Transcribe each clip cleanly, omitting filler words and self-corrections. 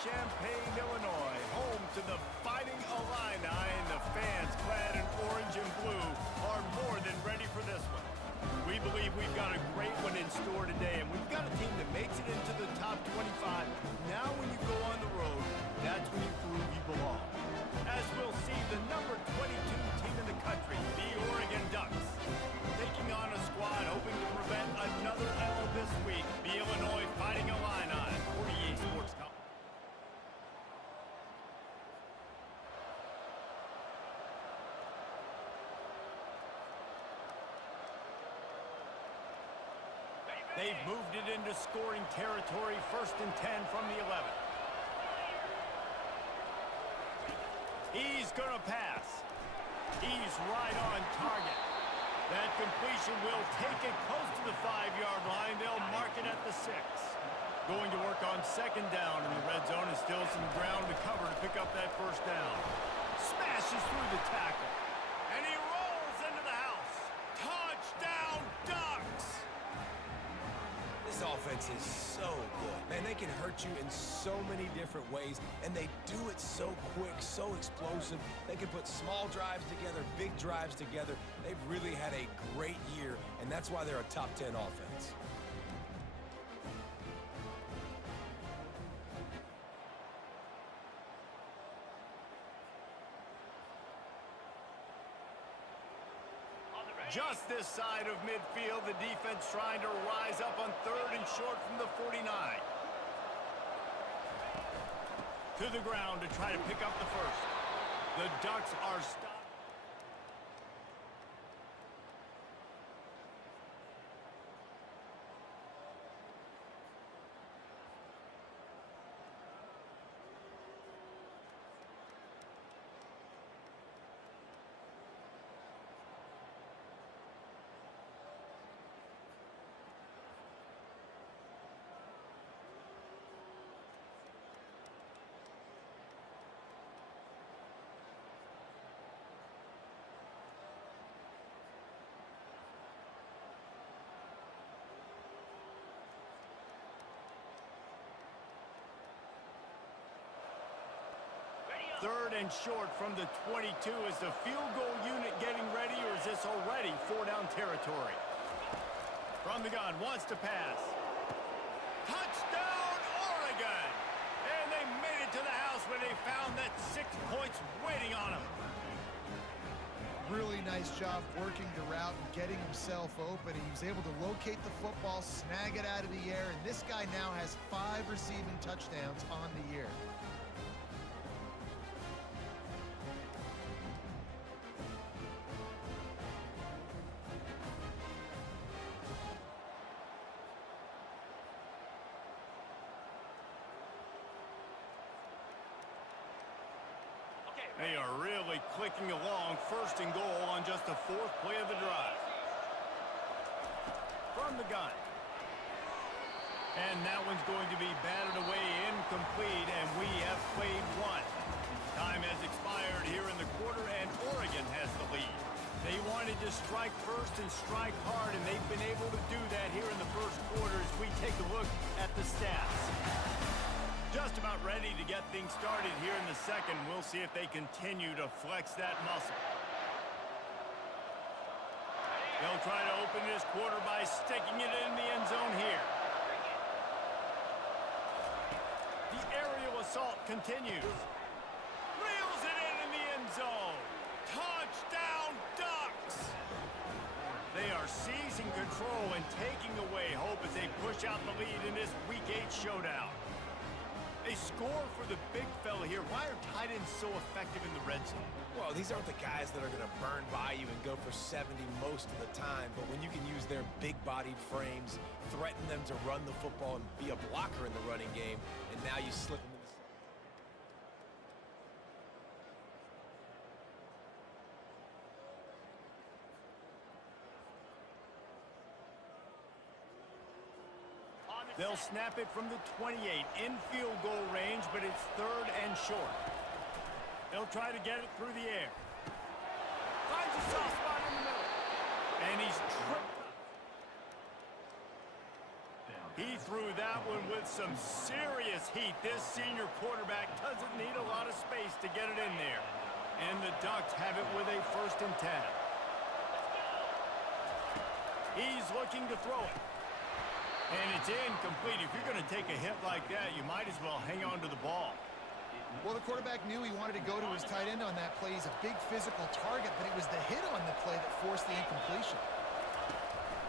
Champaign, Illinois, home to the Fighting Illini, and the fans clad in orange and blue are more than ready for this one. We believe we've got a great one in store today, and we've got a team that makes it into the top 25. Now when you go on the road, that's when you prove you belong. As we'll see, the number 22 team in the country, the Oregon Ducks, taking on a squad hoping to prevent another L this week, the Illinois Fighting Illini, 48 Sports Company. They've moved it into scoring territory, 1st and 10 from the 11. He's going to pass. He's right on target. That completion will take it close to the 5-yard line. They'll mark it at the 6. Going to work on 2nd down in the red zone, and still some ground to cover to pick up that 1st down. Smashes through the tackle. And he rolls into the house. Touchdown, Ducks! This offense is so good. Man, they can hurt you in so many different ways, and they do it so quick, so explosive. They can put small drives together, big drives together. They've really had a great year, and that's why they're a top 10 offense. Just this side of midfield, the defense trying to rise up on 3rd and short from the 49. To the ground to try to pick up the 1st. The Ducks are stopped. Third and short from the 22. Is the field goal unit getting ready, or is this already 4-down territory? From the gun, wants to pass. Touchdown, Oregon! And they made it to the house where they found that 6 points waiting on them. Really nice job working the route and getting himself open. He was able to locate the football, snag it out of the air, and this guy now has 5 receiving touchdowns on the year. They are really clicking along, 1st and goal on just the 4th play of the drive. From the gun. And that one's going to be batted away, incomplete, and we have played 1. Time has expired here in the quarter, and Oregon has the lead. They wanted to strike first and strike hard, and they've been able to do that here in the 1st quarter as we take a look at the stats. Just about ready to get things started here in the 2nd. We'll see if they continue to flex that muscle. They'll try to open this quarter by sticking it in the end zone here. The aerial assault continues. Reels it in the end zone. Touchdown, Ducks! They are seizing control and taking away hope as they push out the lead in this Week 8 showdown. They score for the big fella here. Why are tight ends so effective in the red zone? Well, these aren't the guys that are going to burn by you and go for 70 most of the time, but when you can use their big-bodied frames, threaten them to run the football and be a blocker in the running game, and now you slip them in the... They'll snap it from the 28, in field goal range, but it's 3rd and short. They'll try to get it through the air. Finds a soft spot in the middle. And he's tripped up. He threw that one with some serious heat. This senior quarterback doesn't need a lot of space to get it in there. And the Ducks have it with a 1st and 10. He's looking to throw it. And it's incomplete. If you're going to take a hit like that, you might as well hang on to the ball. Well, the quarterback knew he wanted to go to his tight end on that play. He's a big physical target, but it was the hit on the play that forced the incompletion.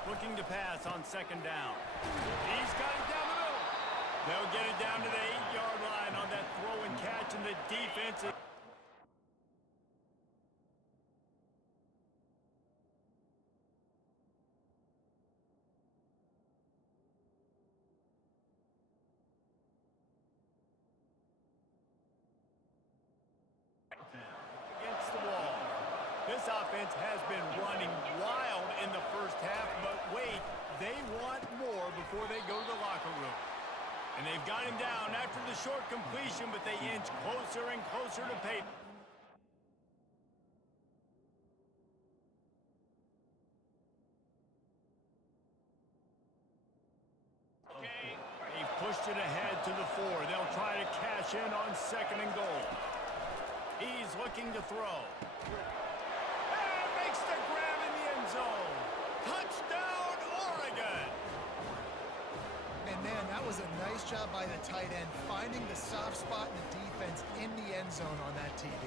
Looking to pass on 2nd down. He's got it down the middle. They'll get it down to the 8-yard line on that throw and catch, and the defense is... against the wall. This offense has been running wild in the 1st half, but wait, they want more before they go to the locker room. And they've got him down after the short completion, but they inch closer and closer to pace. They've pushed it ahead to the 4. They'll try to cash in on 2nd and goal. He's looking to throw. And makes the grab in the end zone. Touchdown, Oregon! And man, that was a nice job by the tight end, finding the soft spot in the defense in the end zone on that TD.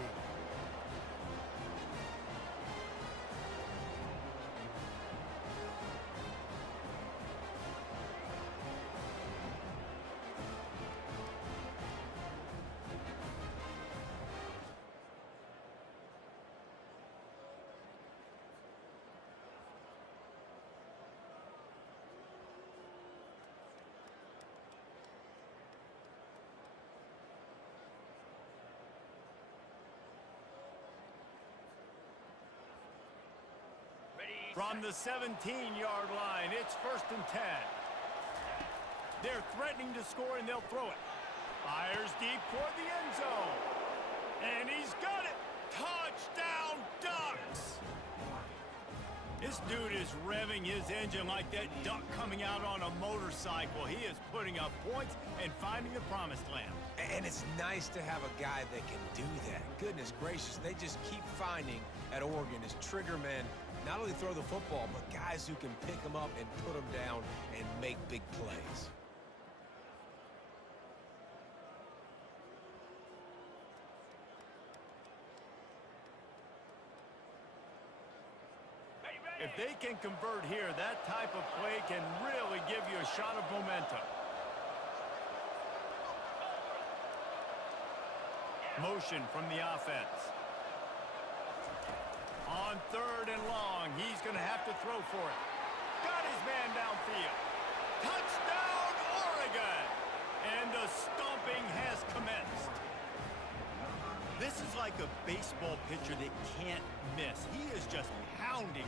From the 17-yard line, it's 1st and 10. They're threatening to score, and they'll throw it. Fires deep toward the end zone. And he's got it! Touchdown, Ducks! This dude is revving his engine like that duck coming out on a motorcycle. He is putting up points and finding the promised land. And it's nice to have a guy that can do that. Goodness gracious, they just keep finding at Oregon as trigger men not only throw the football, but guys who can pick them up and put them down and make big plays. If they can convert here, that type of play can really give you a shot of momentum. Motion from the offense. On 3rd and long, he's going to have to throw for it. Got his man downfield. Touchdown, Oregon! And the stomping has commenced. This is like a baseball pitcher that can't miss. He is just pounding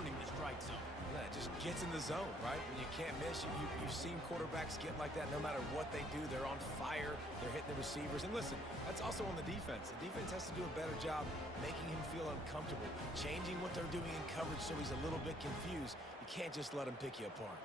the strike zone. Yeah, it just gets in the zone, right? When you can't miss, you've seen quarterbacks get like that no matter what they do. They're on fire. They're hitting the receivers. And listen, that's also on the defense. The defense has to do a better job making him feel uncomfortable, changing what they're doing in coverage so he's a little bit confused. You can't just let him pick you apart.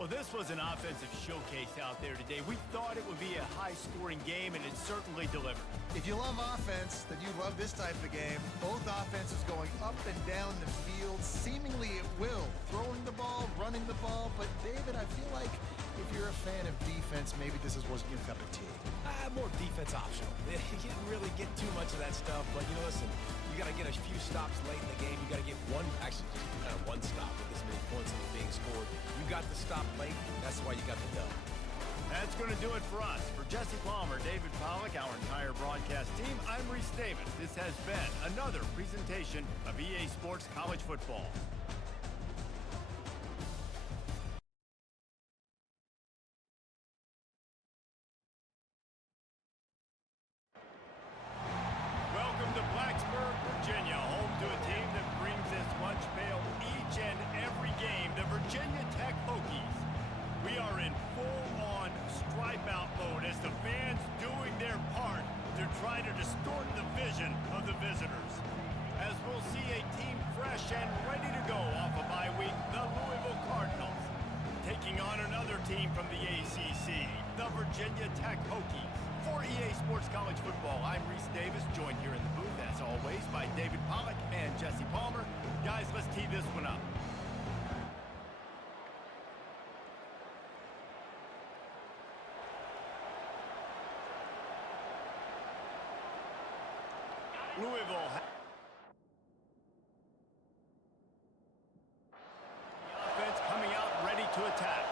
Well, this was an offensive showcase out there today. We thought it would be a high-scoring game, and it certainly delivered. If you love offense, then you love this type of game. Both offenses going up and down the field, seemingly at will. Throwing the ball, running the ball. But, David, I feel like if you're a fan of defense, maybe this wasn't your cup of tea. More defense optional. You didn't really get too much of that stuff, but, listen, you got to get a few stops late in the game. You got to get one stop with this many points that are being scored. You got the stop late. That's why you got the dub. That's going to do it for us. For Jesse Palmer, David Pollack, our entire broadcast team, I'm Reese Davis. This has been another presentation of EA Sports College Football. Welcome to Blacksburg, Virginia, home to a team that brings this lunch pail each and every game, the Virginia Tech Hokies. We are in full-on stripe-out mode as the fans doing their part to try to distort the vision of the visitors. As we'll see a team fresh and ready to go off a bye week, the Louisville Cardinals, taking on another team from the ACC, the Virginia Tech Hokies. For EA Sports College Football, I'm Reese Davis, joined here in the booth, as always, by David Pollack and Jesse Palmer. Guys, let's tee this one up. Louisville offense coming out ready to attack.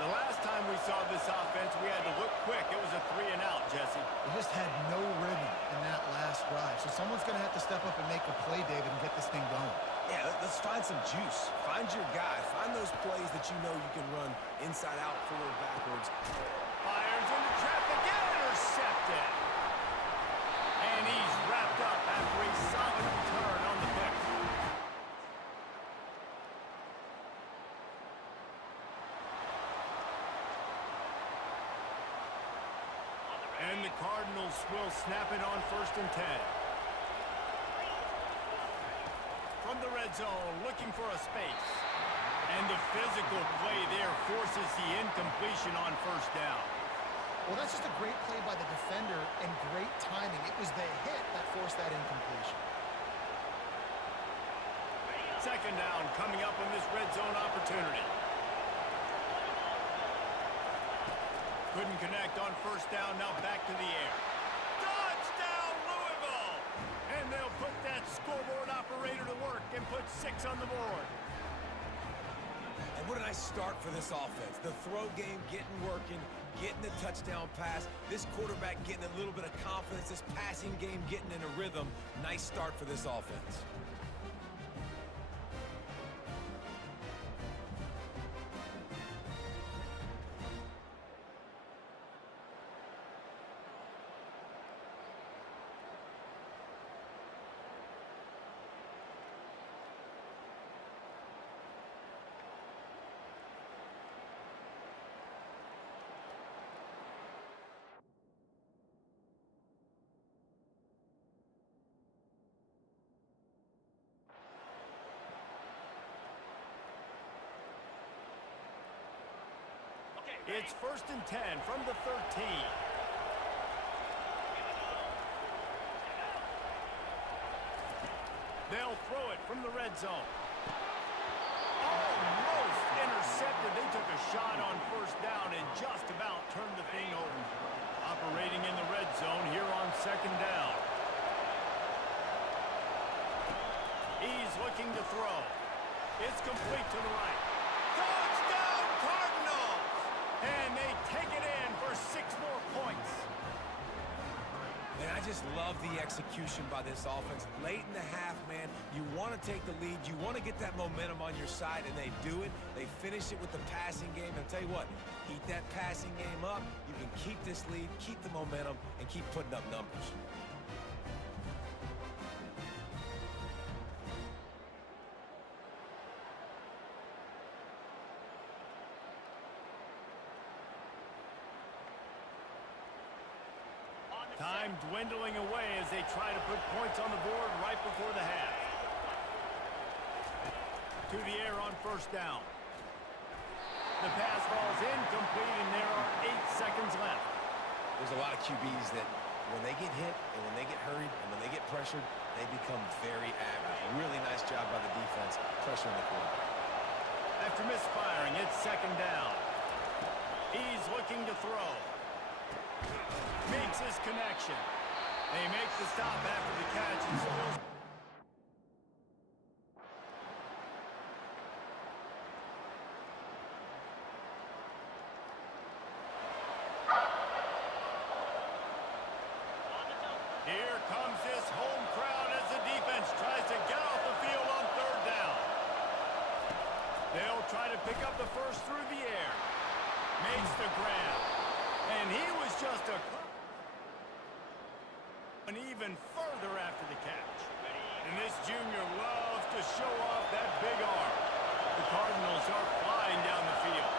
The last time we saw this offense, we had to look quick. It was a 3-and-out, Jesse. They just had no rhythm in that last drive. So someone's going to have to step up and make a play, David, and get this thing going. Yeah, let's find some juice. Find your guy. Find those plays that you know you can run inside out, forward, backwards. Fires into traffic, intercepted. And he's wrapped up after a solid return on the pick. And the Cardinals will snap it on 1st and 10. From the red zone, looking for a space. And the physical play there forces the incompletion on 1st down. Well, that's just a great play by the defender and great timing. It was the hit that forced that incompletion. 2nd down coming up on this red zone opportunity. Couldn't connect on 1st down, now back to the air. Touchdown, Louisville! And they'll put that scoreboard operator to work and put 6 on the board. And what a nice start for this offense. The throw game getting working, getting the touchdown pass. This quarterback getting a little bit of confidence. This passing game getting in a rhythm. Nice start for this offense. It's 1st and 10 from the 13. They'll throw it from the red zone. Almost intercepted. They took a shot on 1st down and just about turned the thing over. Operating in the red zone here on 2nd down. He's looking to throw. It's complete to the right. Touchdown, Cardinals! And they take it in for 6 more points. Man, I just love the execution by this offense. Late in the half, man, you want to take the lead. You want to get that momentum on your side, and they do it. They finish it with the passing game. And I'll tell you what, keep that passing game up. You can keep this lead, keep the momentum, and keep putting up numbers. Time dwindling away as they try to put points on the board right before the half. To the air on 1st down. The pass falls incomplete, and there are 8 seconds left. There's a lot of QBs that when they get hit and when they get hurried and when they get pressured, they become very average. Really nice job by the defense pressuring the quarterback. After misfiring, it's second down. He's looking to throw. Makes his connection. They make the stop after the catch and still... Here comes this home crowd as the defense tries to get off the field on third down. They'll try to pick up the first through the air. Makes the grab. And he was just and even further after the catch. And this junior loves to show off that big arm. The Cardinals are flying down the field.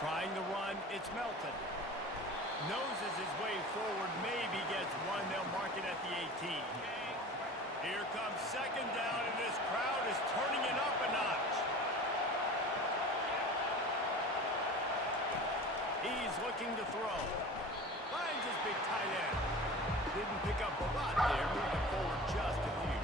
Trying to run, it's Melton. Noses his way forward, maybe gets one. They'll mark it at the 18. Here comes second down, and this crowd is turning it up a notch. He's looking to throw. Finds his big tight end. Didn't pick up a lot there, moving forward just a few.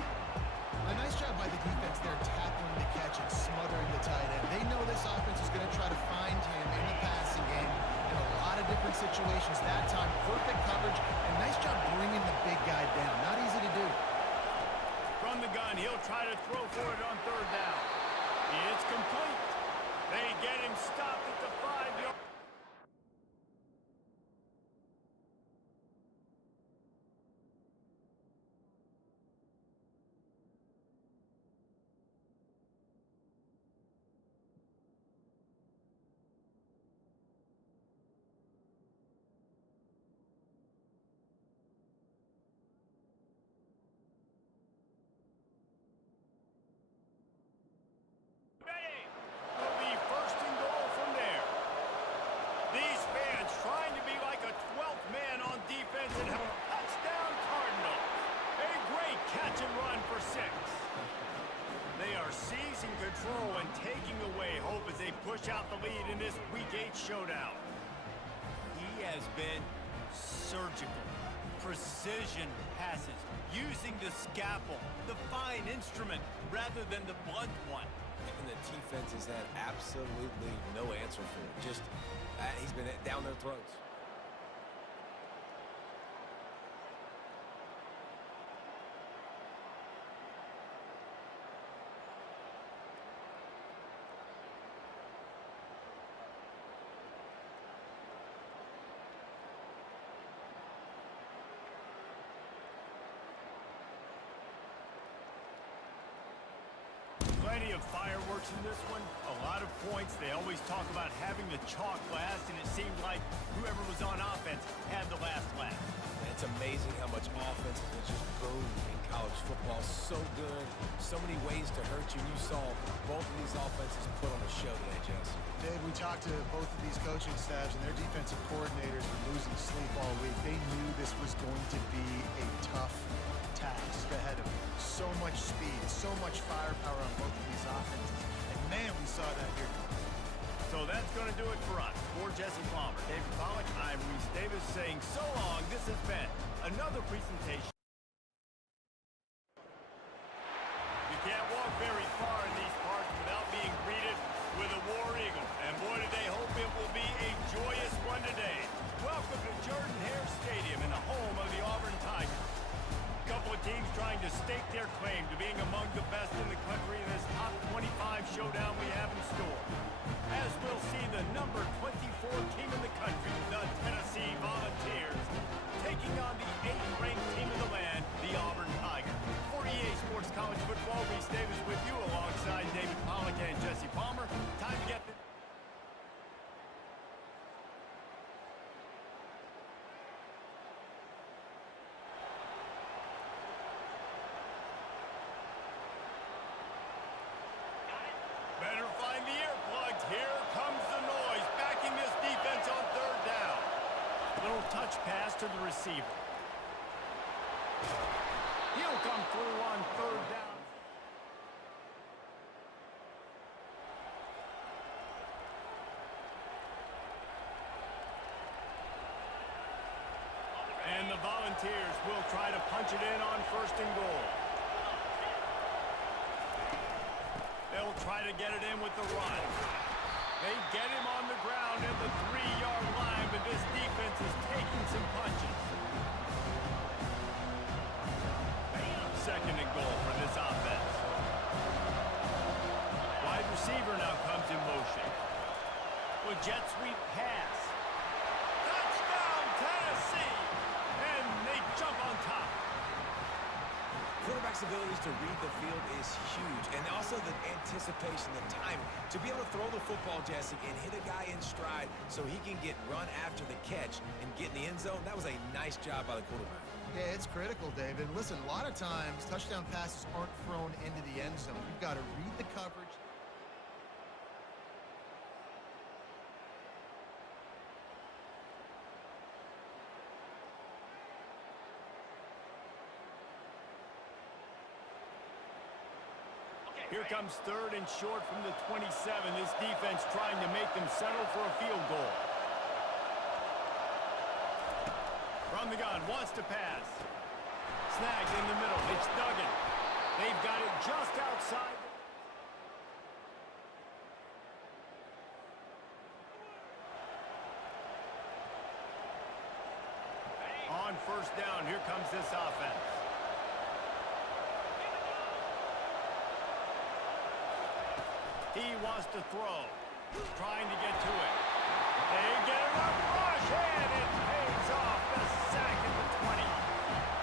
A nice job by the defense there, tackling the catch and smothering the tight end. They know this offense is going to try to find him in the passing game in a lot of different situations. That time, perfect coverage, and nice job bringing the big guy down. Not easy to do. From the gun, he'll try to throw for it on third down. It's complete. They get him stopped at the 5-yard. Will be first and goal from there. These fans trying to be like a 12th man on defense and have a touchdown Cardinals. A great catch and run for 6. They are seizing control and taking away hope as they push out the lead in this Week 8 showdown. He has been surgical. Precision passes, using the scalpel, the fine instrument, rather than the blunt one. And the defense has had absolutely no answer for it. Just, he's been down their throats. Plenty of fireworks in this one, a lot of points. They always talk about having the chalk last, and it seemed like whoever was on offense had the last laugh. It's amazing how much offense has just boomed in college football. So good, so many ways to hurt you. You saw both of these offenses put on a show today, Jess. Dave, we talked to both of these coaching staffs, and their defensive coordinators were losing sleep all week. They knew this was going to be a tough task ahead of them. So much speed, so much firepower on both of these offenses. And man, we saw that here. So that's going to do it for us. For Jesse Palmer, David Pollack, I'm Reese Davis saying so long. This has been another presentation. You can't walk very far in these parts without being greeted with a War Eagle. And boy, do they hope it will be a joyous one today. Welcome to Jordan-Hare Stadium in the home of the Auburn Tigers. A couple of teams trying to stake their claim to being among the best in the country in this top 25 showdown we have in store. As we'll see the number 24 team in the country, the Tennessee Volunteers, taking on the 8th-ranked team in the land, the Auburn Tigers. For EA Sports College Football, Reese Davis with you alongside David Pollack and Jesse Palmer. Time to get the... Better find the earplugs. Here comes the noise, backing this defense on third down. Little touch pass to the receiver. He'll come through on third down. try to punch it in on 1st and goal. They'll try to get it in with the run. They get him on the ground at the 3-yard line, but this defense is taking some punches. 2nd and goal for this offense. Wide receiver now comes in motion. With jet sweep pass. Touchdown, Tennessee! And they jump on top. Quarterback's abilities to read the field is huge, and also the anticipation, the timing. To be able to throw the football, Jesse, and hit a guy in stride so he can get run after the catch and get in the end zone, that was a nice job by the quarterback. Yeah, it's critical, David. Listen, a lot of times touchdown passes aren't thrown into the end zone. You've got to read the coverage. Here comes 3rd and short from the 27. This defense trying to make them settle for a field goal. From the gun, wants to pass. Snagged in the middle. It's Duggan. They've got it just outside. On 1st down, here comes this offense. He wants to throw. Trying to get to it. They get it up rush, and it pays off. The sack at the 20.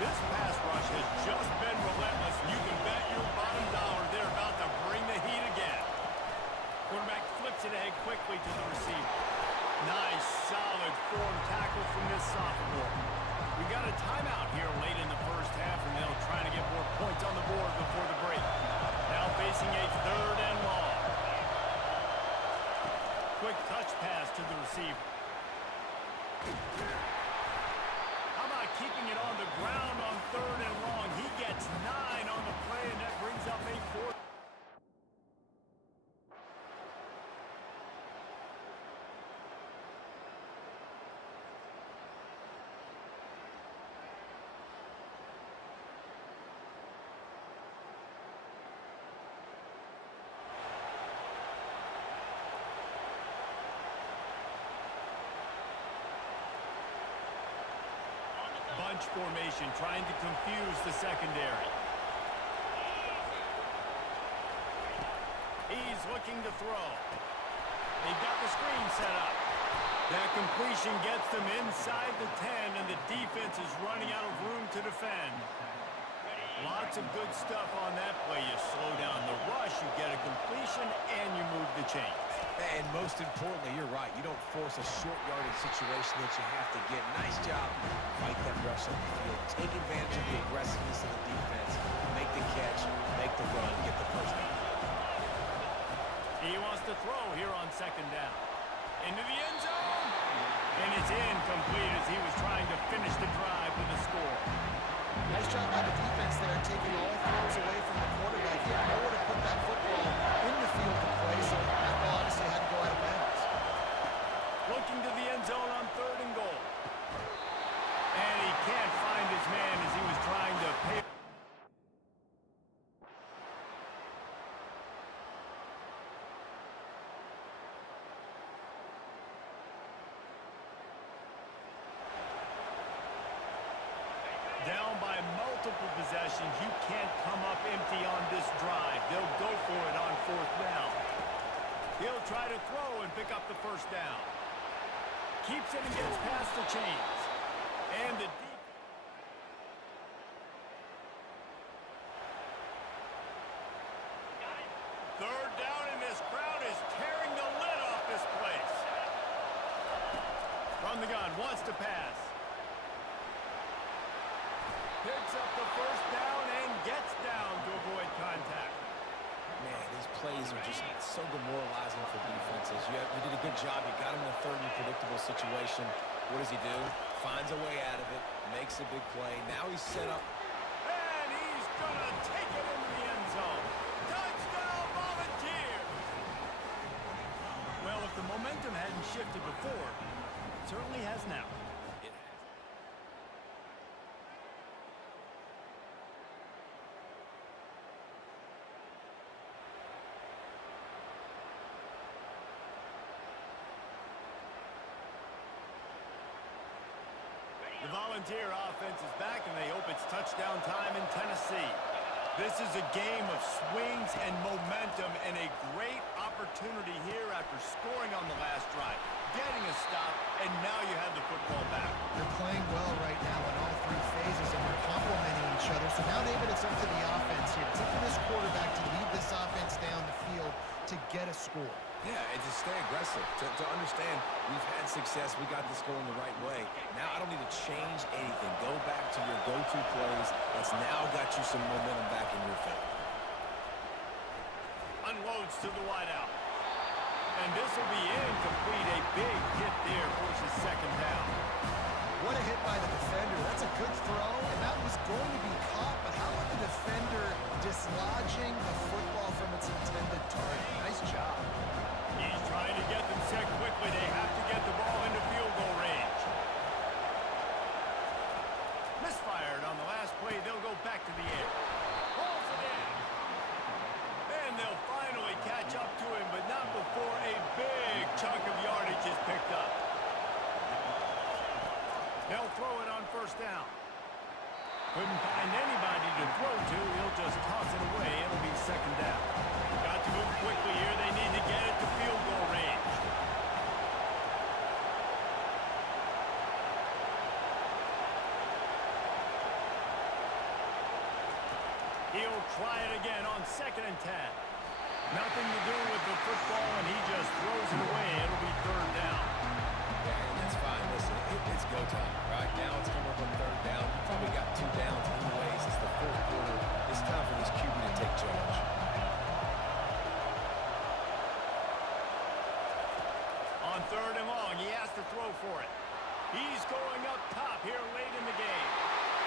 This pass rush has just been relentless. You can bet your bottom dollar they're about to bring the heat again. Quarterback flips it ahead quickly to the receiver. Nice, solid form tackle from this sophomore. We got a timeout here late in the 1st half, and they'll try to get more points on the board before the break. Now facing a 3rd and long. Quick touch pass to the receiver. How about keeping it on the ground on 3rd and long? He gets 9 on the play, and that brings up a 4th. Bunch formation, trying to confuse the secondary. He's looking to throw. They've got the screen set up. That completion gets them inside the 10, and the defense is running out of room to defend. Lots of good stuff on that play. You slow down the rush, you get a completion, and you move the chains. And most importantly, you're right. You don't force a short yardage situation that you have to get. Nice job. Fight that rush up the field. Take advantage of the aggressiveness of the defense. Make the catch, make the run, get the 1st down. He wants to throw here on 2nd down. Into the end zone. And it's incomplete as he was trying to finish the drive with a score. Nice job by the defense there, taking all throws away from the quarterback. He had nowhere to put that football in the field to play, so that ball obviously had to go out of bounds. Looking to the end zone on 3rd and goal. And he can't find his man as he was trying to pay. Down by multiple possessions, you can't come up empty on this drive. They'll go for it on 4th down. He'll try to throw and pick up the 1st down. Keeps it and gets past the chains. And the deep. 3rd down, and this crowd is tearing the lid off this place. From the gun, wants to pass. Picks up the 1st down and gets down to avoid contact. Man, these plays are just so demoralizing for defenses. You did a good job. You got him in a 3rd and predictable situation. What does he do? Finds a way out of it, makes a big play. Now he's set up. And he's going to take it into the end zone. Touchdown, Volunteers! Well, if the momentum hadn't shifted before, it certainly has now. Frontier offense is back, and they hope it's touchdown time in Tennessee. This is a game of swings and momentum, and a great opportunity here after scoring on the last drive, getting a stop, and now you have the football back. They're playing well right now in all three phases, and they're complementing each other. So now, David, it's up to the offense here. It's up to this quarterback to lead this offense down the field to get a score. Yeah, and to stay aggressive, to understand we've had success, we got this going the right way. Now I don't need to change anything. Go back to your go-to plays. That's now got you some momentum back in your favor. Unloads to the wideout. And this will be incomplete. A big hit there forces second down. What a hit by the defender. That's a good throw, and that was going to be caught, but how about the defender dislodging the football from its intended target? Nice job. He's trying to get them set quickly. They have to get the ball into field goal range. Misfired on the last play. They'll go back to the air. Pulls it in. And they'll finally catch up to him, but not before a big chunk of yardage is picked up. They'll throw it on first down. Couldn't find anybody to throw to. He'll just toss it away. It'll be second down. Got to move quickly here. They need to get it to field goal range. He'll try it again on 2nd and 10. Nothing to do with the football, and he just throws it away. It'll be third down. Yeah, and that's fine. Listen, it's go time. Right now it's coming up on third down. You probably got 2 downs anyways. It's the fourth quarter. It's time for this QB to take charge. On 3rd and long, he has to throw for it. He's going up top here late in the game.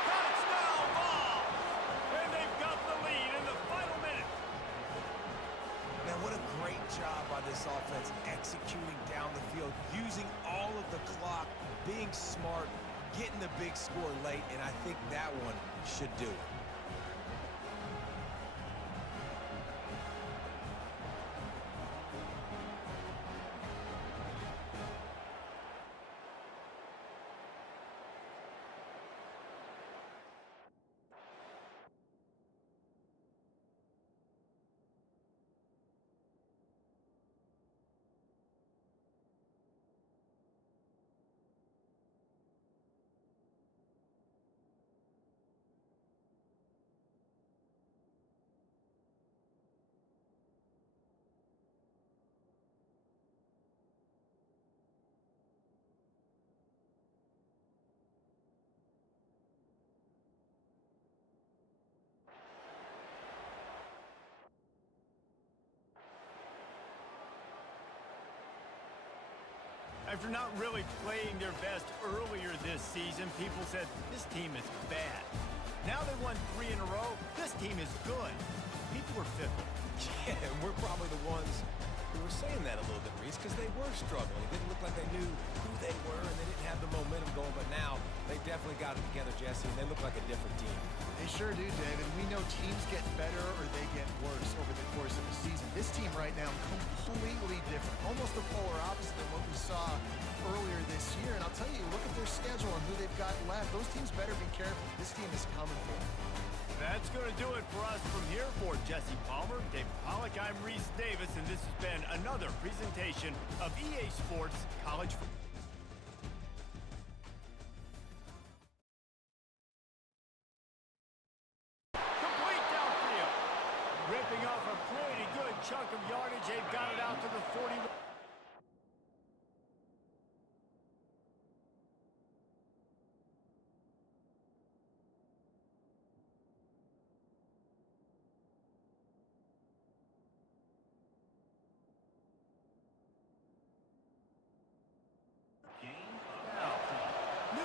Touchdown ball! And they've got the lead in the final minute. Man, what a great job by this offense executing down the field, using all of the clock, being smart, getting the big score late, and I think that one should do it. After not really playing their best earlier this season, people said, this team is bad. Now they won 3 in a row. This team is good. People were fickle. Yeah, and we're probably the ones who were saying that a little bit, Reese, because they were struggling. It didn't look like they knew who they were, and they didn't have the momentum going. But now they definitely got it together, Jesse, and they look like a different team. They sure do, David. We know teams get better or they get worse over the course of the season. This team right now, completely different. Almost the polar opposite of what we saw earlier this year. And I'll tell you, look at their schedule and who they've got left. Those teams better be careful. This team is coming for them. That's going to do it for us from here. For Jesse Palmer, David Pollack, I'm Reese Davis, and this has been another presentation of EA Sports College Football. Complete downfield. Ripping off a pretty good chunk of yardage. They've got it out to the 41.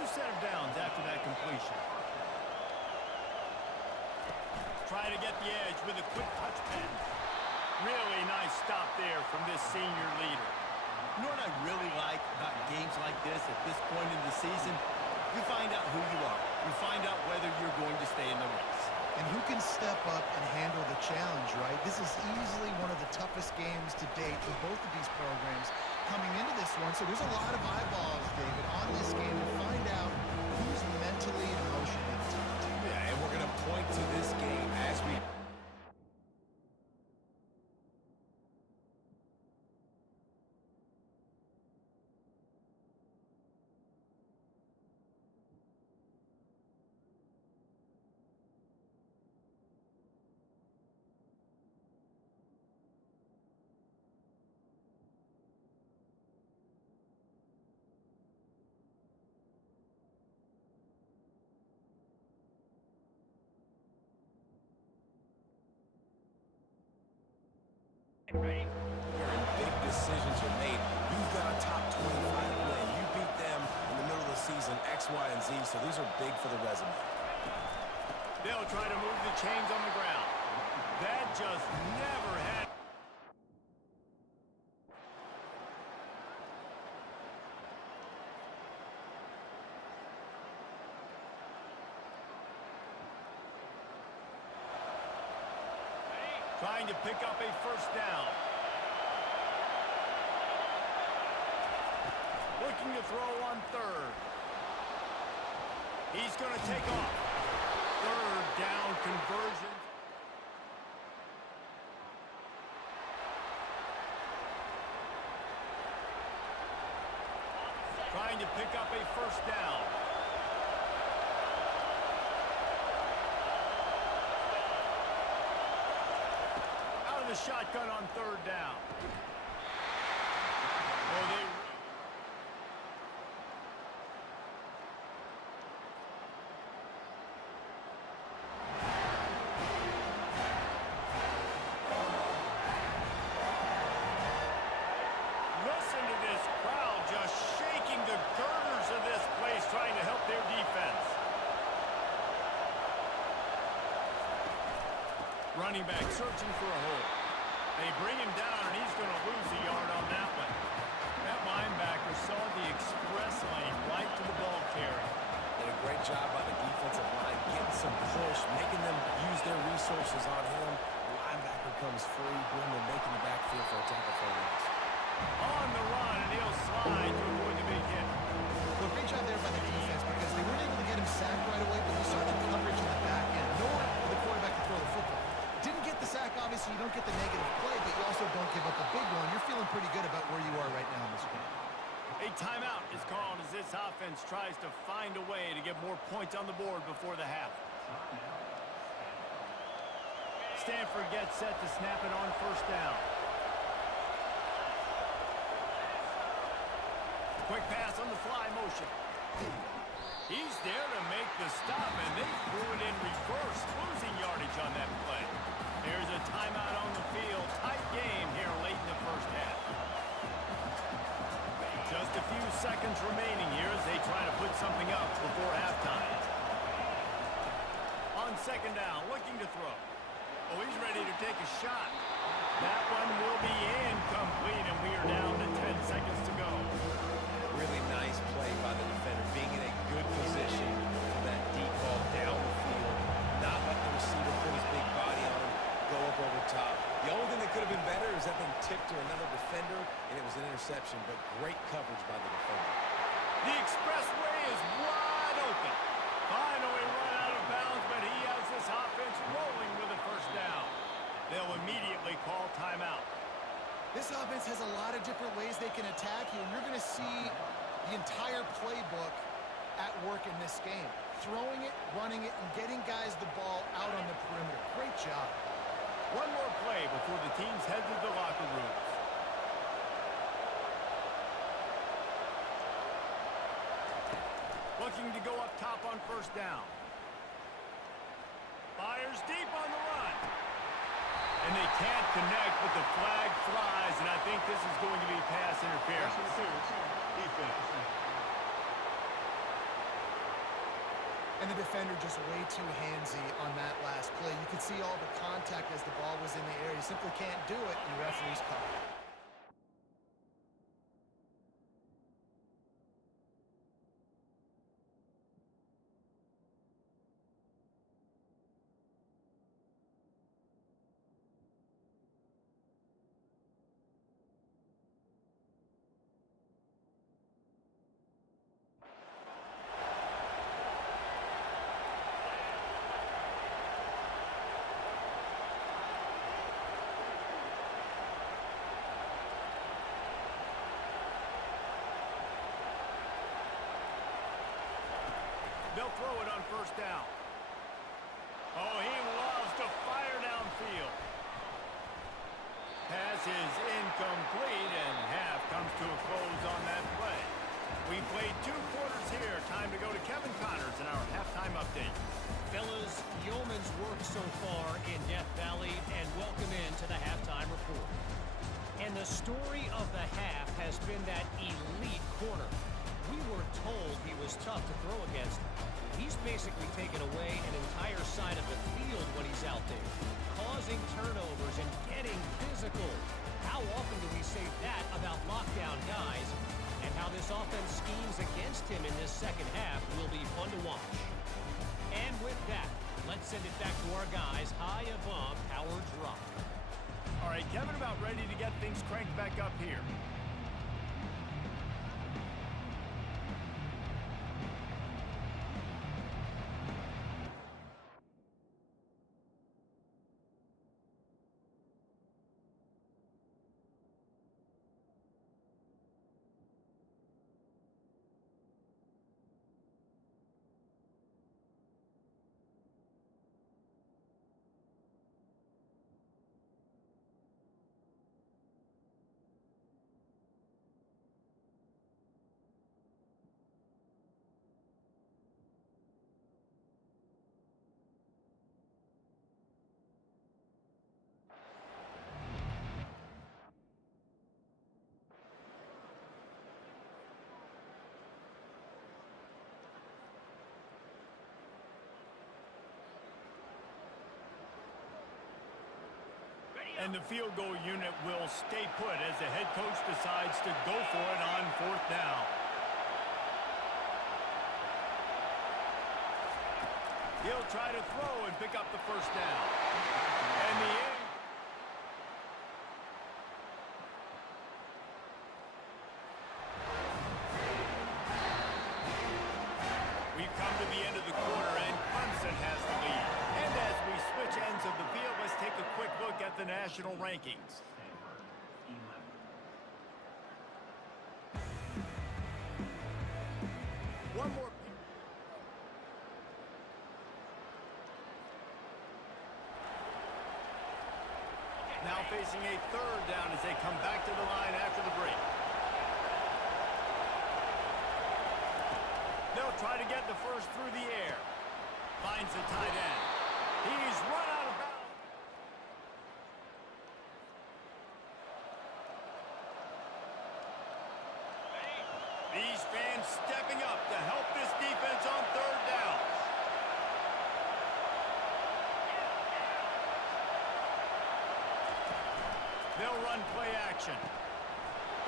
Set of downs after that completion. Try to get the edge with a quick touch pass. Really nice stop there from this senior leader. You know what I really like about games like this at this point in the season? You find out who you are. You find out whether you're going to stay in the race. And who can step up and handle the challenge, right? This is easily one of the toughest games to date for both of these programs. coming into this one, so there's a lot of eyeballs, David, on this game to find out who's mentally and emotionally tight. Yeah, and we're going to point to this game as we... Where big decisions are made. You've got a top 25 win. You beat them in the middle of the season, X, Y, and Z, so these are big for the resume. They'll try to move the chains on the ground. That just never had... Trying to pick up a first down. Looking to throw on third. He's going to take off. Third down conversion. Trying to pick up a first down. The shotgun on third down. Oh, listen to this crowd just shaking the girders of this place, trying to help their defense. Running back searching for a hole. They bring him down, and he's going to lose a yard on that one. That linebacker saw the express lane right to the ball carrier. Did a great job by the defensive line, getting some push, making them use their resources on him. The linebacker comes free, bringing them, making the backfield for a tackle for a loss. On the run, and he'll slide to avoid the big hit. Well, great job there by the defense because they weren't able to get him sacked right away, but you saw the coverage in the back end. Nowhere for the quarterback to throw the football. Didn't get the sack, obviously. You don't get the negative play, but you also don't give up a big one. You're feeling pretty good about where you are right now in this game. A timeout is called as this offense tries to find a way to get more points on the board before the half. Stanford gets set to snap it on first down. Quick pass on the fly motion. He's there to make the stop, and they threw it in reverse, losing yardage on that play. There's a timeout on the field. Tight game here late in the first half. Just a few seconds remaining here as they try to put something up before halftime. On second down, looking to throw. Oh, he's ready to take a shot. That one will be incomplete, and we are down to 10 seconds to go. Really nice play by the defender, being in a good position for that deep ball down the field, not letting the receiver put his big body on him, go up over top. The only thing that could have been better is that thing tipped to another defender, and it was an interception, but great coverage by the defender. The expressway is wide open. Finally run out of bounds, but he has this offense rolling with a first down. They'll immediately call timeout. This offense has a lot of different ways they can attack you, and you're going to see the entire playbook at work in this game. Throwing it, running it, and getting guys the ball out on the perimeter. Great job. One more play before the teams head to the locker rooms. Looking to go up top on first down. Fires deep on the run. And they can't connect, but the flag flies, and I think this is going to be pass interference. And the defender just way too handsy on that last play. You could see all the contact as the ball was in the air. You simply can't do it, and the referee's call it. first down. Oh, he loves to fire downfield. Pass is incomplete, and half comes to a close on that play. We played 2 quarters here. Time to go to Kevin Connors in our halftime update. Fellas, yeoman's work so far in Death Valley, and welcome into the halftime report. And the story of the half has been that elite corner. We were told he was tough to throw against. He's basically taken away an entire side of the field when he's out there, causing turnovers and getting physical. How often do we say that about lockdown guys? And how this offense schemes against him in this second half will be fun to watch. And with that, let's send it back to our guys high above Howard's Rock. All right, Kevin, about ready to get things cranked back up here. And the field goal unit will stay put as the head coach decides to go for it on 4th down. He'll try to throw and pick up the first down. And the end. We've come to the end of the quarter, and Clemson has the lead. And as we switch ends of the field, let's take a quick look at the national rankings. One more. Now facing a 3rd down as they come back to the line after the break. They'll try to get the first through the air. Finds the tight end. He's run out of bounds. These fans stepping up to help this defense on 3rd down. They'll run play action.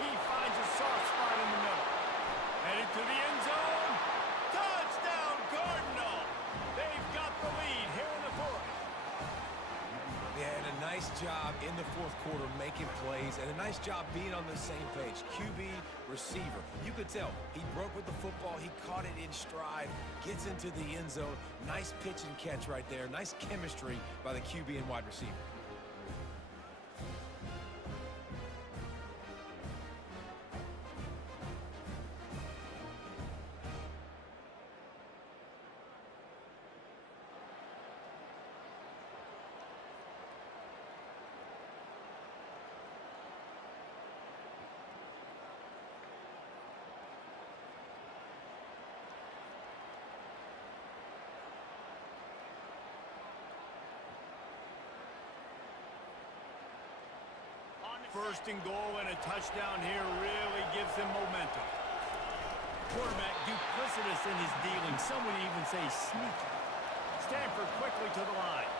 He finds a soft spot in the middle. Headed to the end zone. Touchdown, Cardinal! They've got the lead here in the 4th. They had a nice job in the 4th quarter making plays, and a nice job being on the same page. QB, receiver. You could tell he broke with the football. He caught it in stride, gets into the end zone. Nice pitch and catch right there. Nice chemistry by the QB and wide receiver. First and goal and a touchdown here really gives them momentum. Quarterback duplicitous in his dealing. Some would even say sneaky. Stanford quickly to the line.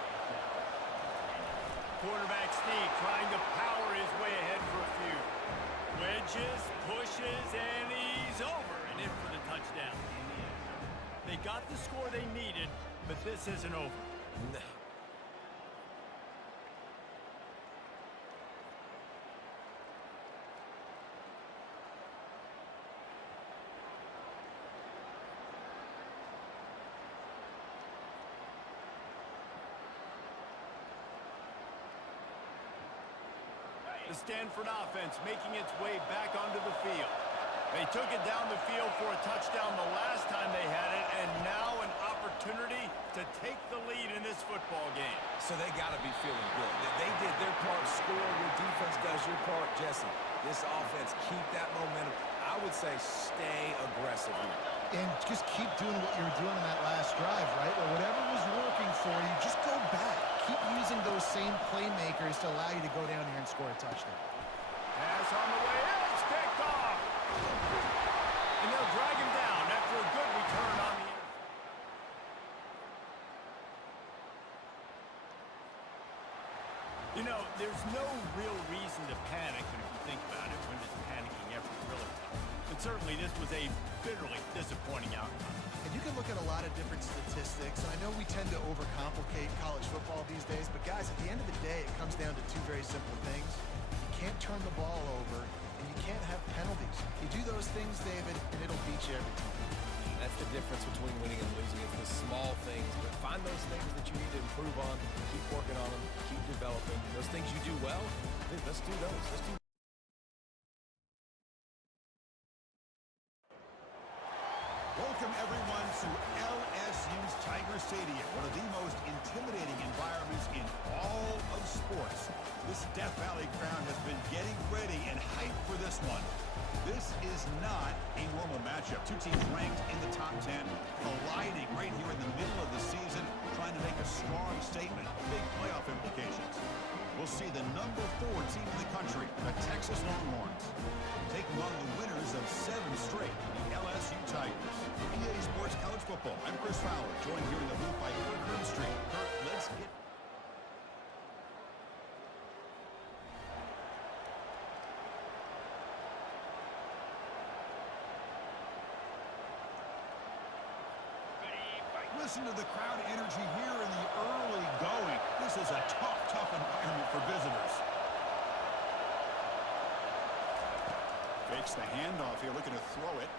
Quarterback Steve trying to power his way ahead for a few. Wedges, pushes, and he's over and in for the touchdown. They got the score they needed, but this isn't over. No. The Stanford offense making its way back onto the field. They took it down the field for a touchdown the last time they had it, and now an opportunity opportunity to take the lead in this football game. So they got to be feeling good. They did their part, score. Your defense does your part, Jesse. This offense, keep that momentum. I would say stay aggressive here. And just keep doing what you were doing on that last drive, right? Well, whatever was working for you, just go back. Keep using those same playmakers to allow you to go down here and score a touchdown. Pass on the way in. It's picked off. And they'll drag him down after a good return on the end. You know, there's no real reason to panic, but if you think about it, when does panicking ever really come? But certainly this was a bitterly disappointing outcome. And you can look at a lot of different statistics, and I know we tend to overcomplicate college football these days, but guys, at the end of the day, it comes down to two very simple things. You can't turn the ball over, and you can't have penalties. You do those things, David, and it'll beat you every time. That's the difference between winning and losing. It's the small things, but find those things that you need to improve on, keep working on them, keep developing. Those things you do well, dude, let's do those. Let's do. Welcome, everyone, to LSU's Tiger Stadium, one of the most intimidating environments in all of sports. This Death Valley crowd has been getting ready and hyped for this one. This is not a normal matchup. Two teams ranked in the top 10, colliding right here in the middle of the season, trying to make a strong statement, big playoff implications. We'll see the number 4 team in the country, the Texas Longhorns, taking on the winners of 7 straight, the LSU Tigers. EA Sports College Football. I'm Chris Fowler, joined here in the booth by Kirk Herbstreit. Kirk, let's get... Listen to the crowd energy here in the early going. This is a tough environment for visitors. Fakes the handoff here, looking to throw it.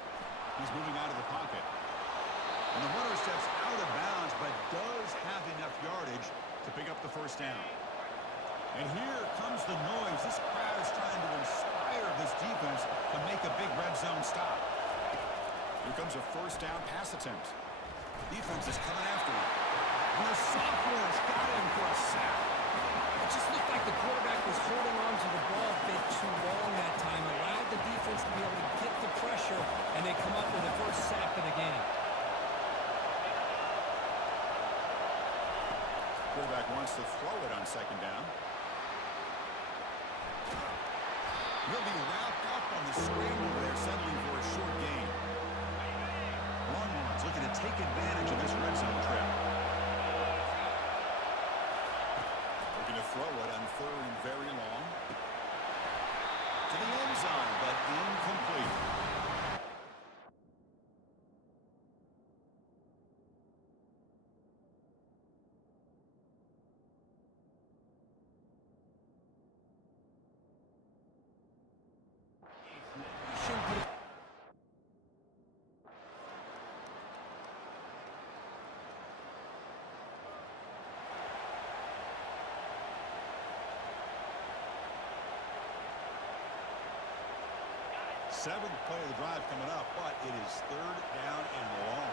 He's moving out of the pocket. And the runner steps out of bounds, but does have enough yardage to pick up the first down. And here comes the noise. This crowd is trying to inspire this defense to make a big red zone stop. Here comes a first down pass attempt. Defense is coming after him. And the sophomore has got him for a sack. It just looked like the quarterback was holding on to the ball a bit too long that time, allowed the defense to be able to get the pressure, and they come up with the first sack of the game. Quarterback wants to throw it on second down. He'll be wrapped up on the scramble there, settling for a short gain. Longhorns looking to take advantage of this red zone trip. Looking to throw it on third and very long. To the end zone, but incomplete. Seventh play of the drive coming up, but it is third down and long.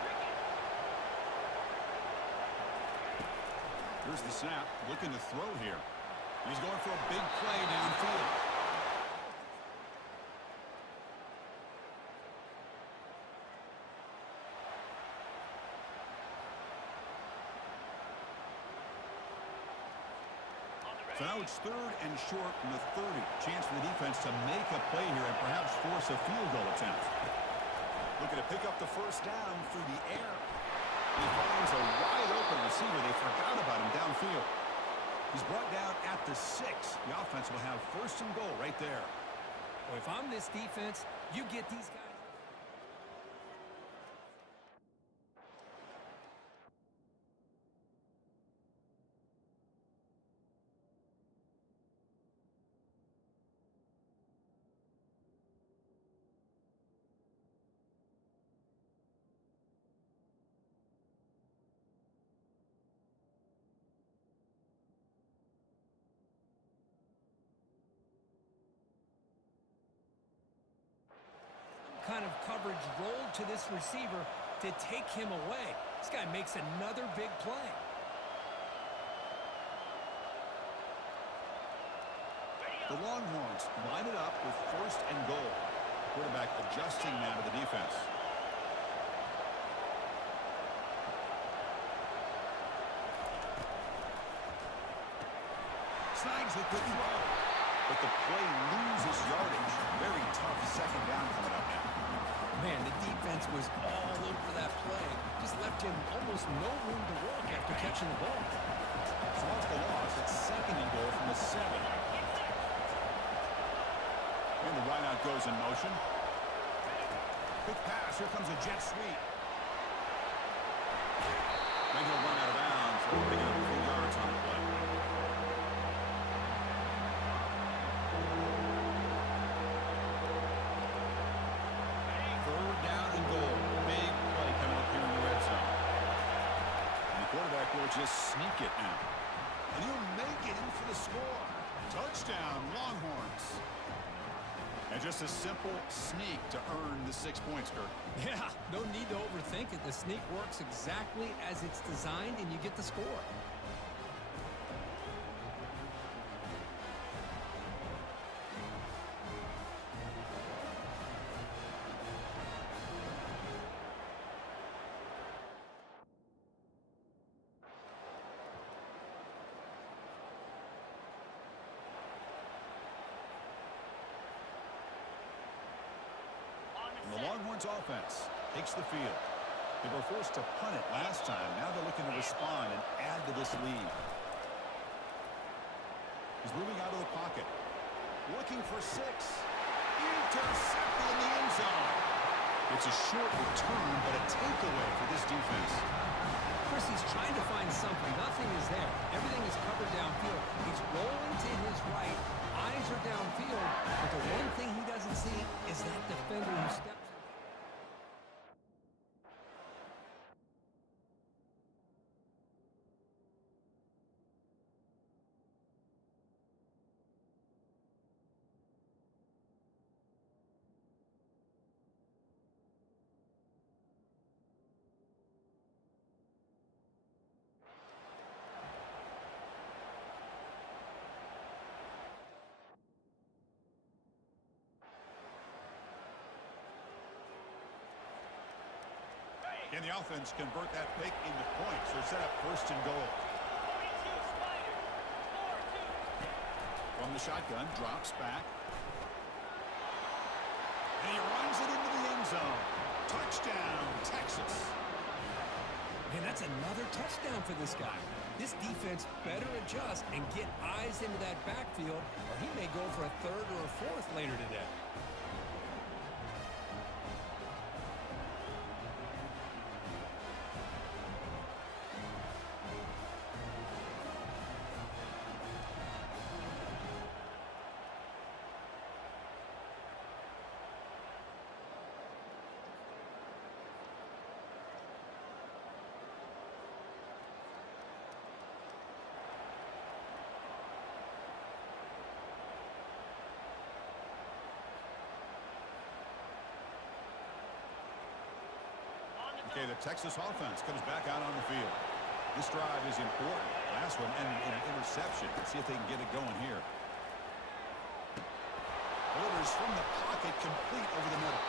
Here's the snap, looking to throw here. He's going for a big play downfield. So now it's third and short from the 30. Chance for the defense to make a play here and perhaps force a field goal attempt. Looking to pick up the first down through the air. He finds a wide open receiver. They forgot about him downfield. He's brought down at the 6. The offense will have first and goal right there. Well, if I'm this defense, you get these guys. Kind of coverage rolled to this receiver, to take him away. This guy makes another big play. The Longhorns line it up with 1st and goal. Quarterback adjusting now to the defense. Snags a good throw, but the play loses yardage. Very tough second down coming up now. Man, the defense was all over that play. Just left him almost no room to walk after catching the ball. So that's the loss. It's 2nd and goal from the 7. And the wideout goes in motion. Quick pass. Here comes a jet sweep. And he'll run out of bounds. They'll pick up a few yards on the play. Third down and goal. Big play coming up here in the red zone. And the quarterback will just sneak it now. And he'll make it in for the score. Touchdown, Longhorns. And just a simple sneak to earn the 6 points, Kirk. Yeah, no need to overthink it. The sneak works exactly as it's designed, and you get the score. And the Longhorns offense takes the field. They were forced to punt it last time. Now they're looking to respond and add to this lead. He's moving out of the pocket. Looking for 6. Intercepted in the end zone. It's a short return, but a takeaway for this defense. Chris, he's trying to find something. Nothing is there. Everything is covered downfield. He's rolling to his right. Eyes are downfield. But the one thing he doesn't see is that defender who steps in. Can the offense convert that pick into points or set up 1st and goal? From the shotgun, drops back. And he runs it into the end zone. Touchdown, Texas. Man, that's another touchdown for this guy. This defense better adjust and get eyes into that backfield, or he may go for a 3rd or a 4th later today. Okay, the Texas offense comes back out on the field. This drive is important. Last one ended in an interception. Let's see if they can get it going here. Delivers from the pocket, complete over the middle,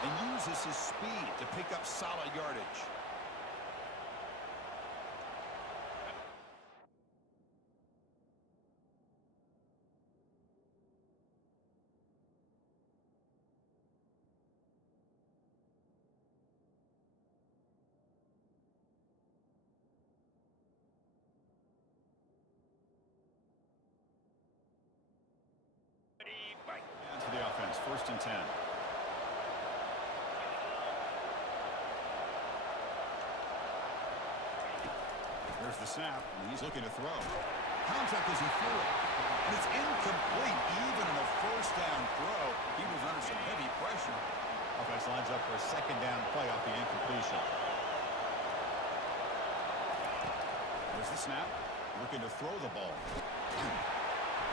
and uses his speed to pick up solid yardage. And to the offense, 1st and 10. There's the snap, and he's looking to throw. Contact as he threw it, and it's incomplete. Even in a 1st down throw, he was under some heavy pressure. Offense lines up for a 2nd down play off the incompletion. There's the snap, looking to throw the ball.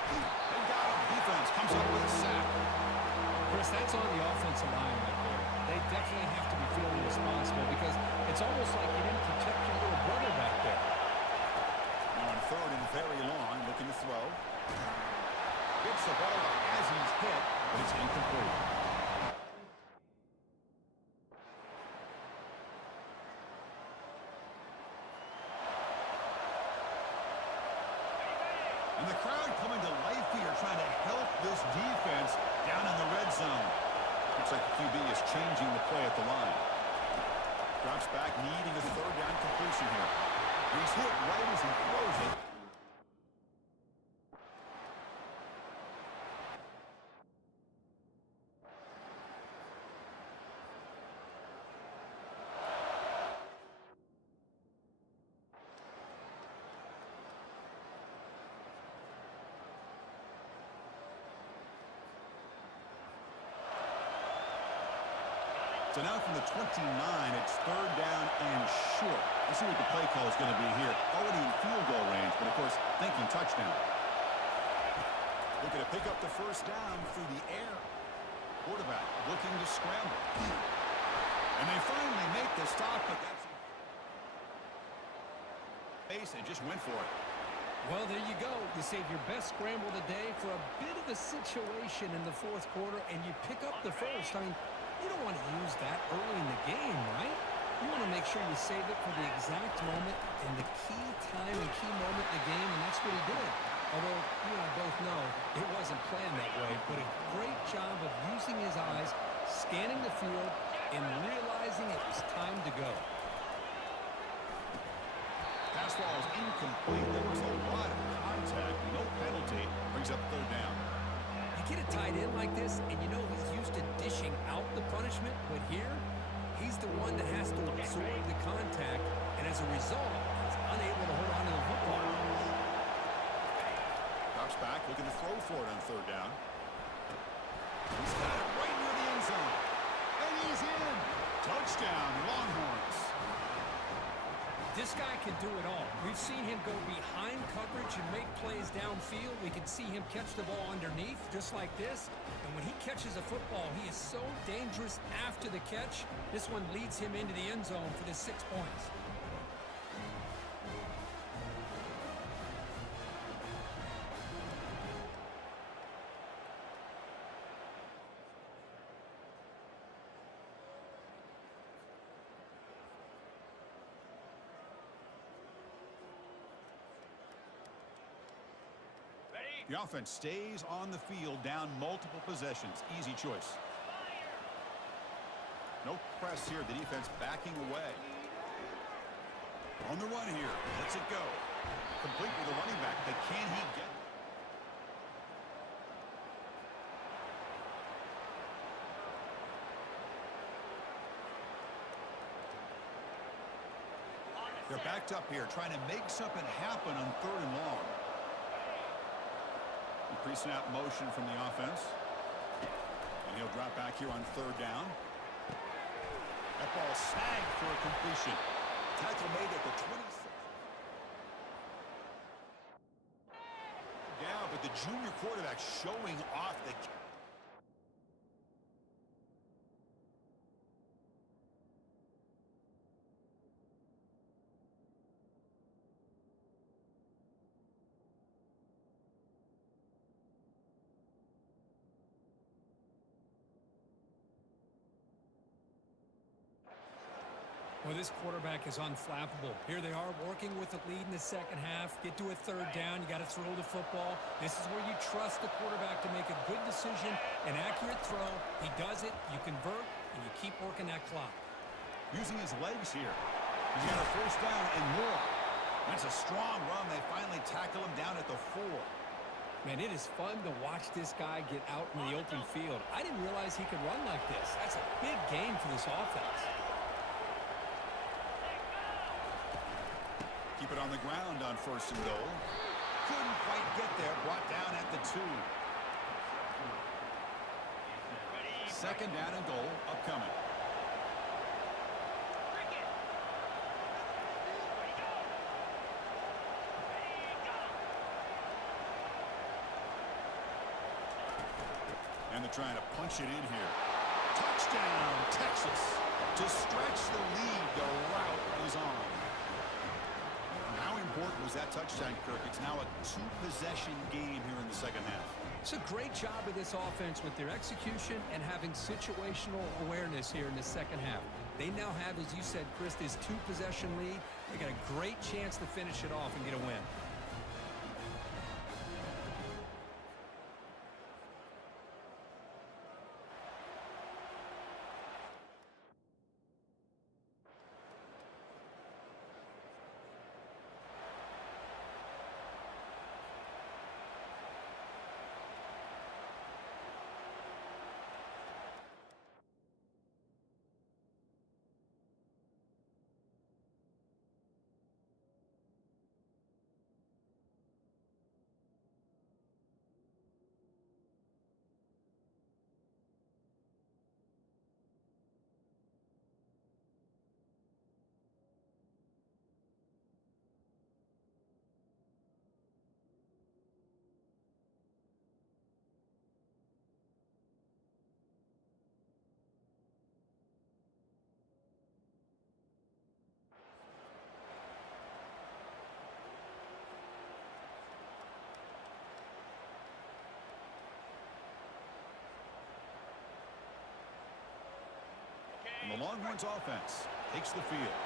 They got him. Defense comes up with a sack. Chris, that's on the offensive line right there. They definitely have to be feeling responsible because it's almost like you didn't protect your little brother back there. Now on third and very long, looking to throw. Gets the ball as he's hit, but it's incomplete. And the crowd coming to life here, trying to help this defense down in the red zone. Looks like the QB is changing the play at the line. Drops back, needing a third down completion here. He's hit right as he throws it. So now from the 29, it's third down and short. Let's see what the play call is going to be here. Already in field goal range, but of course, thinking touchdown. Looking to pick up the first down through the air. Quarterback looking to scramble. And they finally make the stop, but that's base and just went for it. Well, there you go. You save your best scramble today for a bit of a situation in the fourth quarter, and you pick up the first. I mean, you don't want to use that early in the game, right? You want to make sure you save it for the exact moment and the key time and key moment in the game, and that's what he did. Although, you and I both know it wasn't planned that way, but a great job of using his eyes, scanning the field, and realizing it was time to go. Pass ball is incomplete. There was a lot of contact. No penalty. Brings up third down. You get a tight end like this, and you know he's used to dishing out the punishment, but here, he's the one that has to absorb the contact, and as a result, he's unable to hold on to the football. Drops back, looking to throw for it on third down. He's got it right near the end zone. And he's in. Touchdown, Longhorns. This guy can do it all. We've seen him go behind coverage and make plays downfield. We can see him catch the ball underneath, just like this. And when he catches a football, he is so dangerous after the catch. This one leads him into the end zone for the 6 points. The offense stays on the field, down multiple possessions. Easy choice. No press here. The defense backing away. On the run here. Lets it go. Complete with the running back. But can he get it? They're backed up here, trying to make something happen on third and long. Pre-snap motion from the offense. And he'll drop back here on third down. That ball snagged for a completion. Tackle made at the 26. Yeah, but the junior quarterback showing off the... Well, this quarterback is unflappable. Here they are working with the lead in the second half. Get to a third down. You got to throw the football. This is where you trust the quarterback to make a good decision, an accurate throw. He does it. You convert, and you keep working that clock. Using his legs here. He's got a first down and more. That's a strong run. They finally tackle him down at the 4. Man, it is fun to watch this guy get out in the open field. I didn't realize he could run like this. That's a big game for this offense. Keep it on the ground on first and goal. Couldn't quite get there. Brought down at the 2. Second down and goal upcoming. And they're trying to punch it in here. Touchdown, Texas. To stretch the lead, the route is on. How important was that touchdown, Kirk? It's now a two-possession game here in the second half. It's a great job of this offense with their execution and having situational awareness here in the second half. They now have, as you said, Chris, this two-possession lead. They got a great chance to finish it off and get a win. And the Longhorns offense takes the field.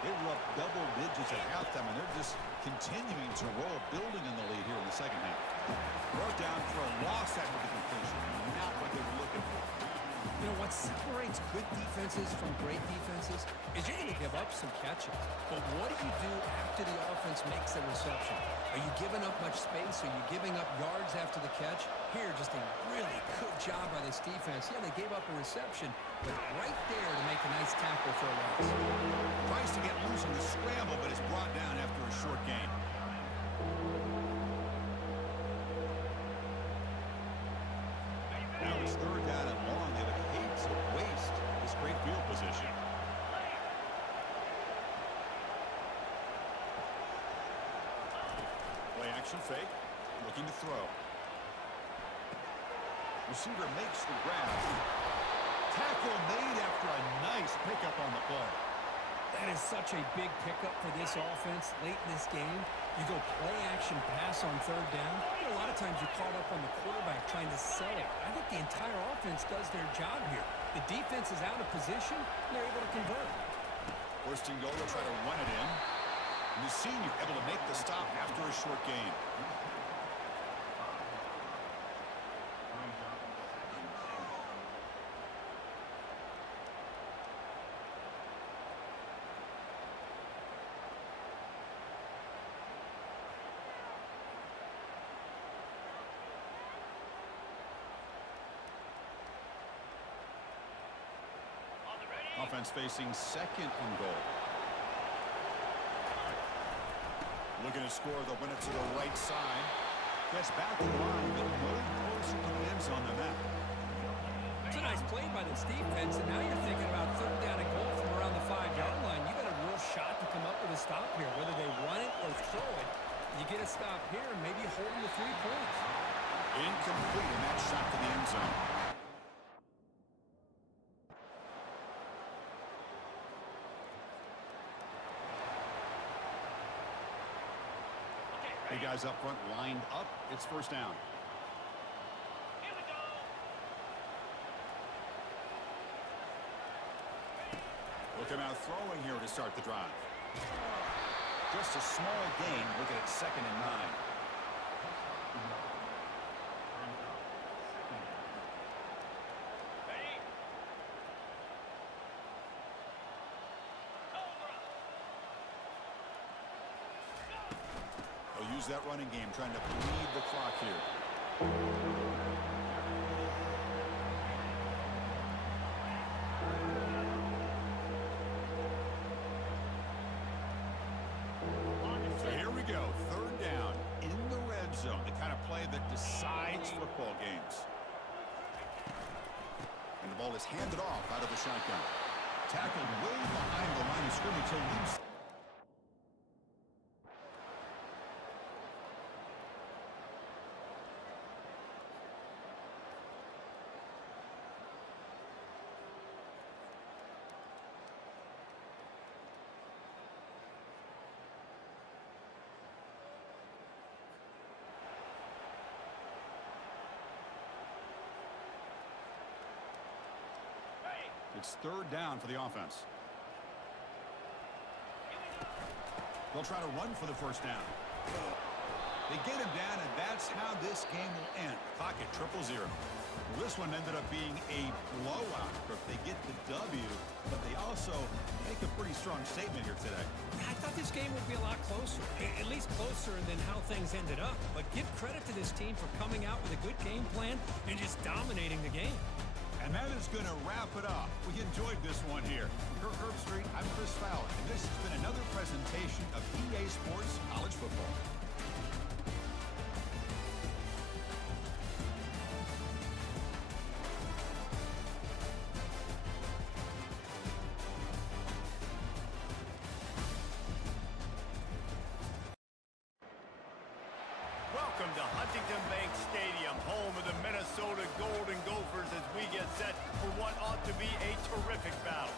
They were up double digits at halftime, and they're just continuing to roll, building in the lead here in the second half. Brought down for a loss after the completion. Not what they were looking for. You know, what separates good defenses from great defenses is you're going to give up some catches. But what do you do after the offense makes the reception? Are you giving up much space? Are you giving up yards after the catch? Here, just a really good job by this defense. Yeah, they gave up a reception, but right there to make a nice tackle for a loss. Tries to get loose in the scramble, but is brought down after a short gain. Now it's third down and long. They would hate to waste this great field position. Play action fake. Looking to throw. Receiver makes the grab. Tackle made after a nice pickup on the play. That is such a big pickup for this offense late in this game. You go play action pass on third down. You know, a lot of times you're caught up on the quarterback trying to sell it. I think the entire offense does their job here. The defense is out of position, and they're able to convert. First and goal to try to run it in. And the senior able to make the stop after a short gain. Offense facing second and goal. Looking to score, they'll win it to the right side. Gets back to the line, but no closer to the end zone than that. It's a nice play by this defense, and now you're thinking about third down and goal from around the 5-yard line. You got a real shot to come up with a stop here, whether they run it or throw it. You get a stop here and maybe hold them to 3 points. Incomplete, and that shot to the end zone. Hey, guys up front lined up. It's first down. Here we go. Looking out throwing here to start the drive. Just a small gain. Looking at 2nd and 9. They'll use that running game, trying to bleed the clock here. So here we go, third down in the red zone, the kind of play that decides football games. And the ball is handed off out of the shotgun. Tackled way behind the line of scrimmage. He'll lose. It's third down for the offense. They'll try to run for the first down. They get him down, and that's how this game will end. Clock at 0-0. Well, this one ended up being a blowout. They get the W, but they also make a pretty strong statement here today. I thought this game would be a lot closer, at least closer than how things ended up. But give credit to this team for coming out with a good game plan and just dominating the game. And that is going to wrap it up. We enjoyed this one here. From Kirk Herbstreit, I'm Chris Fowler, and this has been another presentation of EA Sports College Football. Welcome to Huntington Bank Stadium, home of the Minnesota Golden Gophers, as we get set for what ought to be a terrific battle.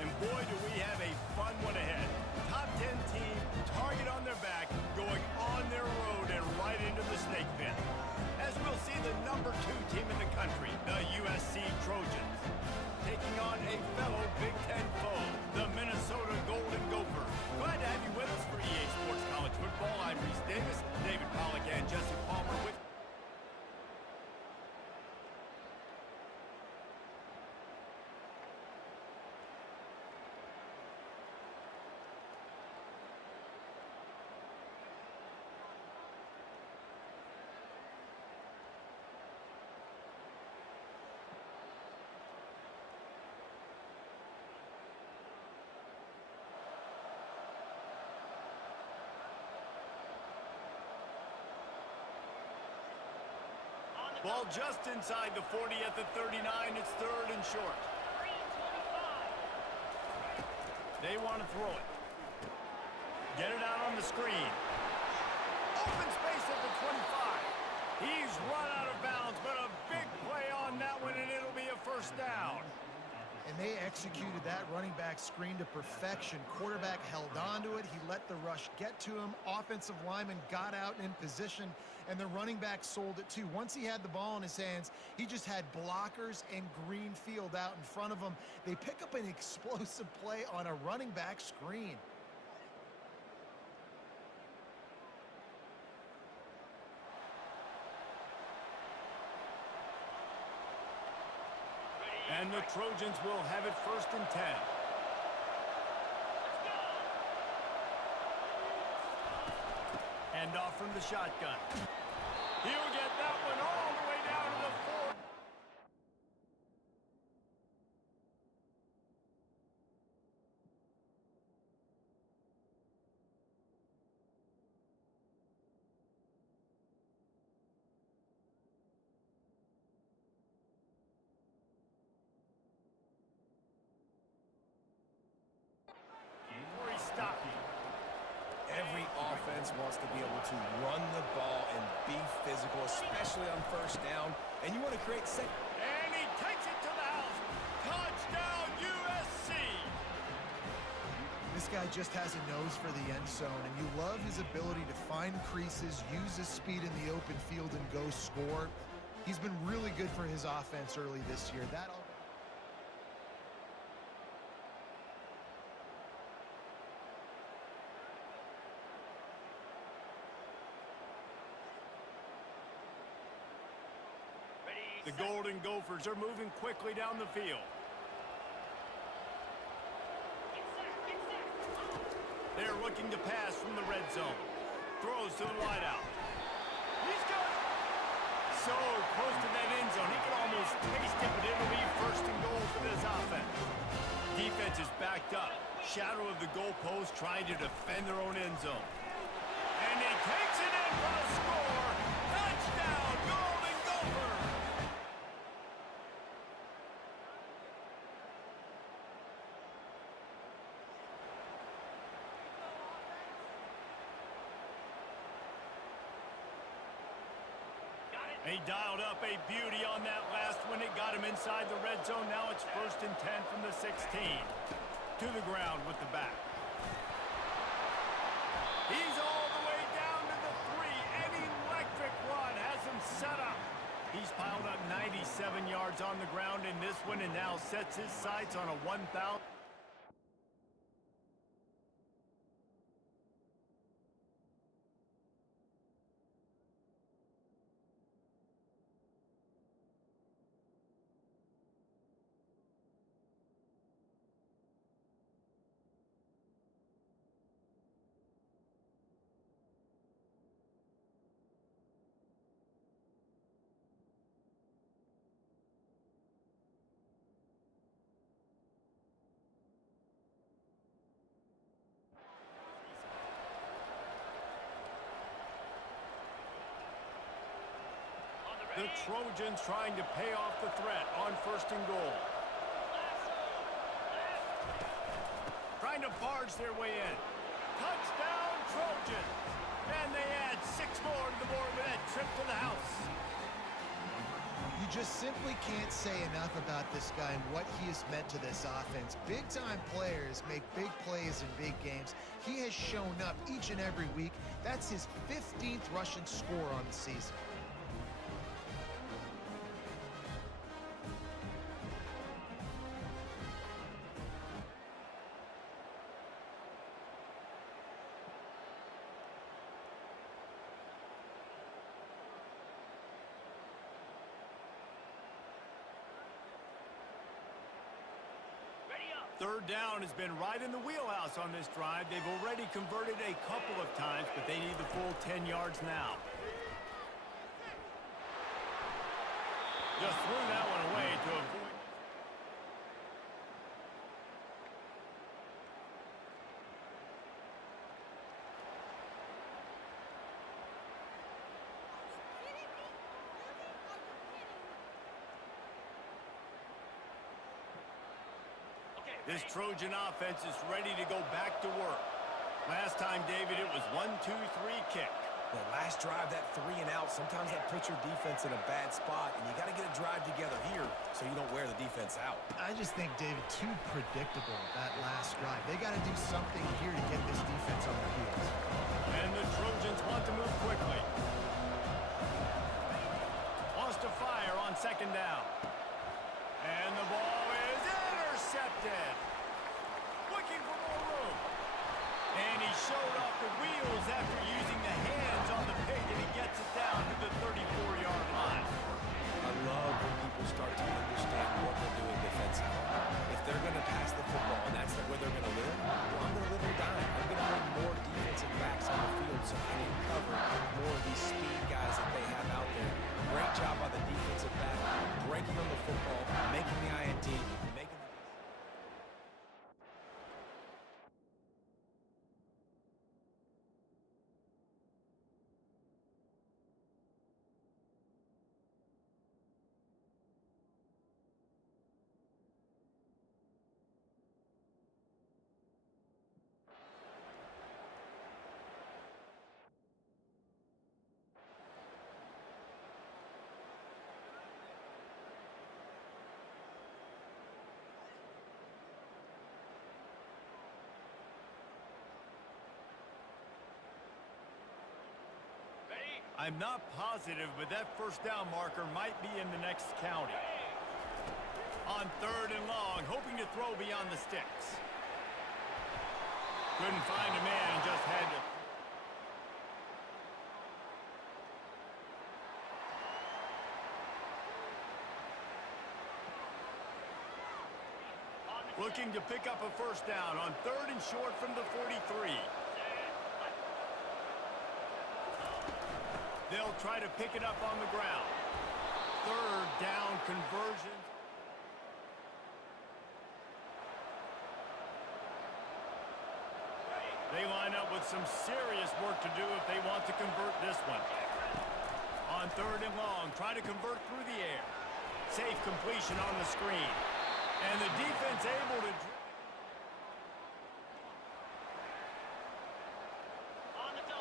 And boy, do we have a fun one ahead. Top 10 team, target on their back, going on their road and right into the snake pit. As we'll see the number 2 team in the country, the USC Trojans, taking on a fellow Big Ten foe, the Minnesota Golden Gophers. Glad to have you with us for EA Sports College Football. I'm Reese Davis, David Pollack, and Jesse Palmer with ball just inside the 40 at the 39. It's third and short. They want to throw it. Get it out on the screen. Open space at the 25. He's run out of bounds, but a big play on that one, and it'll be a first down. And they executed that running back screen to perfection. Quarterback held on to it. He let the rush get to him. Offensive lineman got out in position, and the running back sold it too. Once he had the ball in his hands, he just had blockers and green field out in front of him. They pick up an explosive play on a running back screen. And the Trojans will have it first and 10. Hand off from the shotgun. He'll get that one all the way down to the 4. Every offense wants to be able to run the ball and be physical, especially on first down. And you want to create set. And he takes it to the house. Touchdown, USC! This guy just has a nose for the end zone, and you love his ability to find creases, use his speed in the open field, and go score. He's been really good for his offense early this year. The Golden Gophers are moving quickly down the field. They're looking to pass from the red zone. Throws to the wideout. He's got it. So close to that end zone. He can almost taste it, but it'll be first and goal for this offense. Defense is backed up. Shadow of the goalpost trying to defend their own end zone. And he takes it in for a score. Touchdown, Golden Gophers! He dialed up a beauty on that last one. It got him inside the red zone. Now it's first and 10 from the 16. To the ground with the back. He's all the way down to the 3. An electric run has him set up. He He's piled up 97 yards on the ground in this one and now sets his sights on a 1,000. The Trojans trying to pay off the threat on 1st and goal. Trying to barge their way in. Touchdown, Trojans! And they add 6 more to the board with that trip to the house. You just simply can't say enough about this guy and what he has meant to this offense. Big-time players make big plays in big games. He has shown up each and every week. That's his 15th rushing score on the season. Third down has been right in the wheelhouse on this drive. They've already converted a couple of times, but they need the full 10 yards now. Just threw that one away to avoid. This Trojan offense is ready to go back to work. Last time, David, it was 1-2-3 kick. The last drive, that 3 and out, sometimes that puts your defense in a bad spot, and you got to get a drive together here so you don't wear the defense out. I just think, David, too predictable, that last drive. They got to do something here to get this defense on their heels. And the Trojans want to move quickly. Wants to fire on 2nd down. And the ball is intercepted. Looking for more room. And he showed off the wheels after using the hands on the pick, and he gets it down to the 34-yard line. I love when people start to understand what they're doing defensively. If they're going to pass the football and that's where they're going to live, well, I'm going to live and die. I'm going to bring more defensive backs on the field so I can cover more of these speed guys that they have out there. Great job by the defensive back, breaking on the football, making the INT, making the... I'm not positive, but that 1st down marker might be in the next county. On 3rd and long, hoping to throw beyond the sticks. Couldn't find a man and just had to... Looking to pick up a 1st down on 3rd and short from the 43. They'll try to pick it up on the ground. 3rd down conversion. They line up with some serious work to do if they want to convert this one. On 3rd and long, try to convert through the air. Safe completion on the screen. And the defense able to...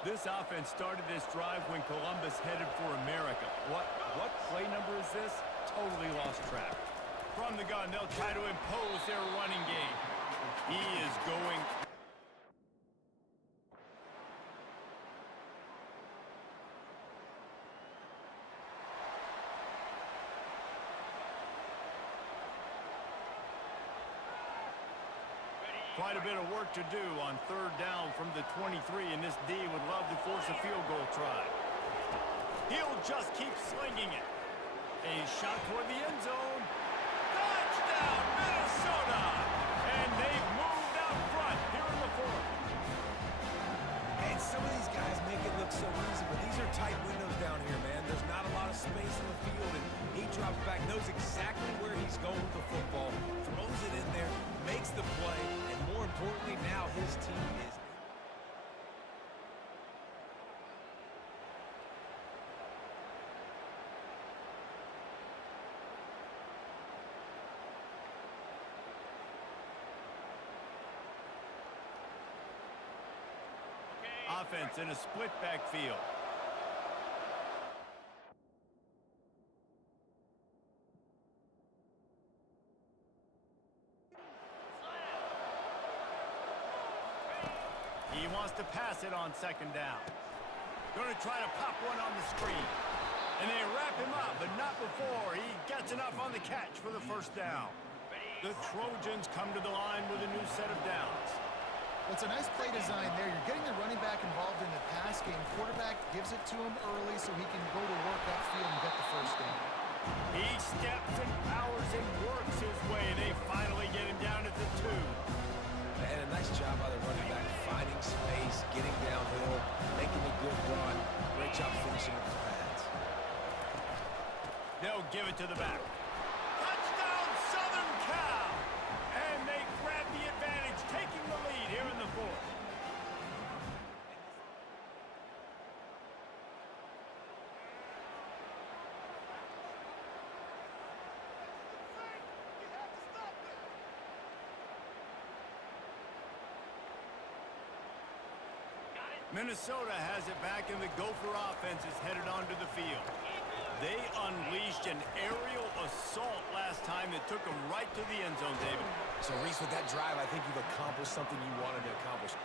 This offense started this drive when Columbus headed for America. What play number is this? Totally lost track. From the gun, they'll try to impose their running game. He is going... Quite a bit of work to do on third down from the 23, and this D would love to force a field goal try. He'll just keep slinging it. A shot toward the end zone. Touchdown, Minnesota! And they've moved out front here in the fourth. And some of these guys make it look so easy, but these are tight windows down here, man. There's not a lot of space in the field, and he drops back, knows exactly where he's going with the football, throws it in there, makes the play, and more importantly, now his team is... Offense in a split backfield. He wants to pass it on second down. Going to try to pop one on the screen. And they wrap him up, but not before he gets enough on the catch for the first down. The Trojans come to the line with a new set of downs. Well, it's a nice play design there. You're getting the running back involved in the pass game. Quarterback gives it to him early so he can go to work upfield and get the first down. He steps and powers and works his way. They finally get him down at the 2. And a nice job by the running back, finding space, getting downhill, making a good run. Great job finishing up the pads. They'll give it to the back. Touchdown, Southern Cal! And they grab the advantage, taking the lead here in the fourth. Minnesota has it back, and the Gopher offense is headed onto the field. They unleashed an aerial assault last time that took them right to the end zone, David. So, Reese, with that drive, I think you've accomplished something you wanted to accomplish.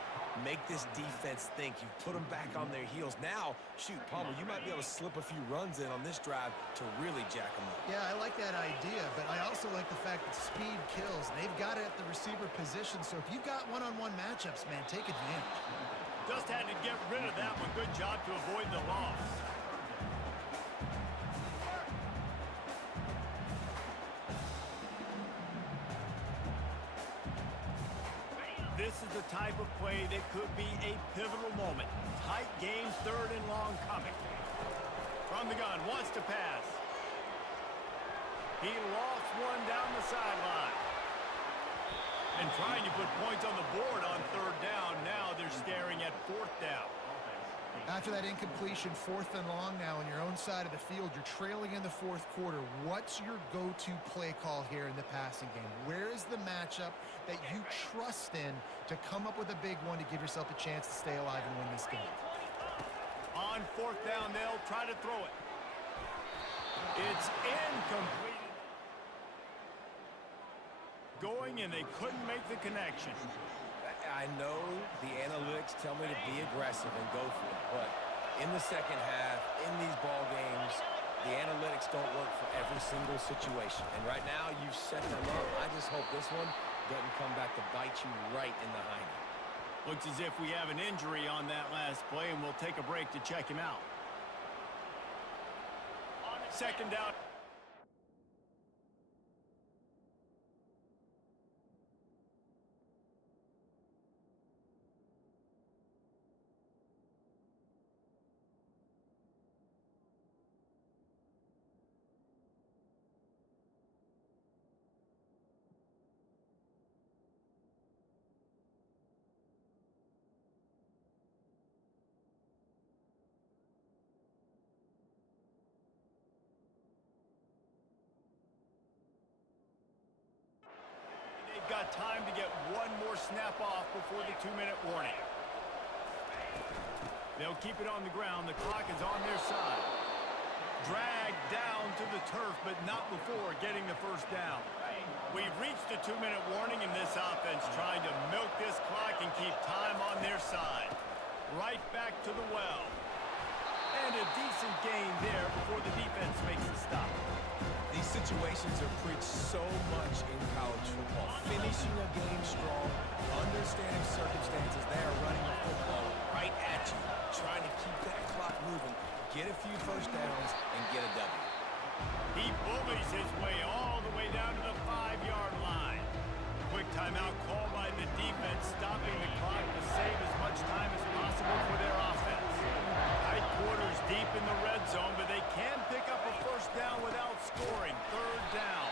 Make this defense think. You've put them back on their heels. Now, shoot, Palmer, you might be able to slip a few runs in on this drive to really jack them up. Yeah, I like that idea, but I also like the fact that speed kills. They've got it at the receiver position, so if you've got one-on-one matchups, man, take advantage. Just had to get rid of that one. Good job to avoid the loss. This is the type of play that could be a pivotal moment. Tight game, third and long coming. From the gun, wants to pass. He lost one down the sideline. And trying to put points on the board on third down. Now they're staring at fourth down. After that incompletion, fourth and long now on your own side of the field, you're trailing in the fourth quarter. What's your go-to play call here in the passing game? Where is the matchup that you trust in to come up with a big one to give yourself a chance to stay alive and win this game? On fourth down, they'll try to throw it. It's incomplete. Going, and they couldn't make the connection. I know the analytics tell me to be aggressive and go for it, but in the second half, in these ball games, the analytics don't work for every single situation. And right now, you've set them up. I just hope this one doesn't come back to bite you right in the hind. Looks as if we have an injury on that last play, and we'll take a break to check him out. Second down. Got time to get one more snap off before the 2-minute warning. They'll keep it on the ground. The clock is on their side. Dragged down to the turf, but not before getting the first down. We've reached the 2-minute warning, and this offense trying to milk this clock and keep time on their side. Right back to the well. And a decent gain there before the defense makes a stop. These situations foundations are preached so much in college football. Finishing a game strong, understanding circumstances. They are running the football right at you, trying to keep that clock moving, get a few first downs, and get a W. He bullies his way all the way down to the 5-yard line. Quick timeout call by the defense, stopping the clock to save as much time as possible for their offense. Tight quarters deep in the red zone, but they can pick up a first down without scoring. Third down.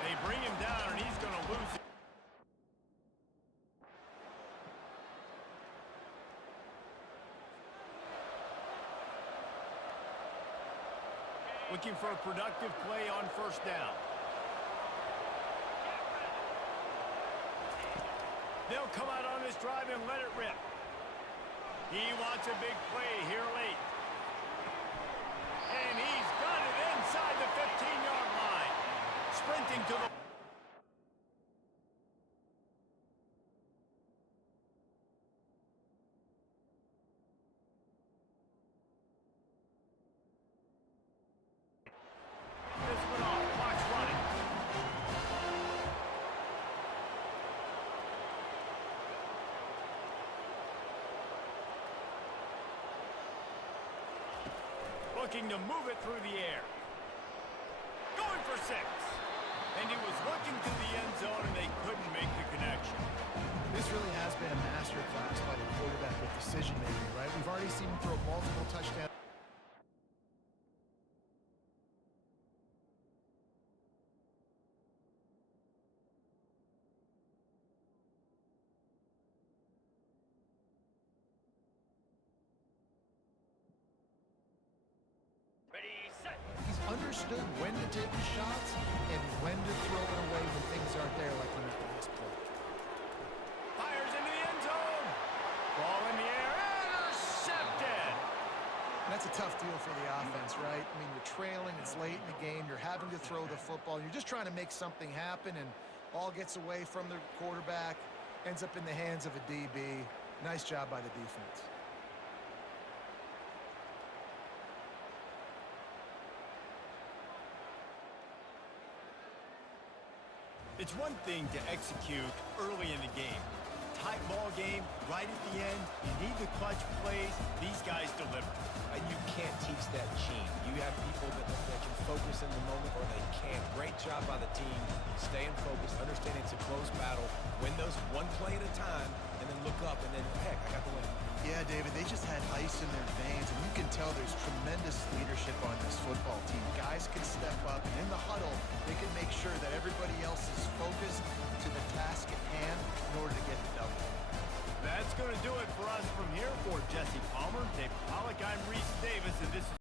They bring him down, and he's going to lose it. Looking for a productive play on first down. They'll come out on this drive and let it rip. He wants a big play here late. And he's got it inside the 15-yard line. Sprinting to the... This one off. Clock's running. Looking to move it through the air. Going for 6. And he was looking to the end zone, and they couldn't make the connection. This really has been a masterclass by the quarterback with decision-making, right? We've already seen him throw multiple touchdowns. He's understood when to take his shots and when to throw it away when things aren't there, like on that last play. Fires into the end zone. Ball in the air. Intercepted. That's a tough deal for the offense, right? I mean, you're trailing, it's late in the game, you're having to throw the football, you're just trying to make something happen, and ball gets away from the quarterback, ends up in the hands of a DB. Nice job by the defense. It's one thing to execute early in the game. Tight ball game, right at the end. You need the clutch plays. These guys deliver. And you can't teach that gene. You have people that can focus in the moment or they can't. Great job by the team, staying focused, understanding it's a close battle, win those one play at a time, and then look up, and then, heck, I got the win. Yeah, David, they just had ice in their veins, and you can tell there's tremendous leadership on this football team. Guys can step up, and in the huddle, they can make sure that everybody else is focused to the task at hand in order to get the double. That's going to do it for us from here. For Jesse Palmer, Dave Pollack, I'm Reese Davis, and this is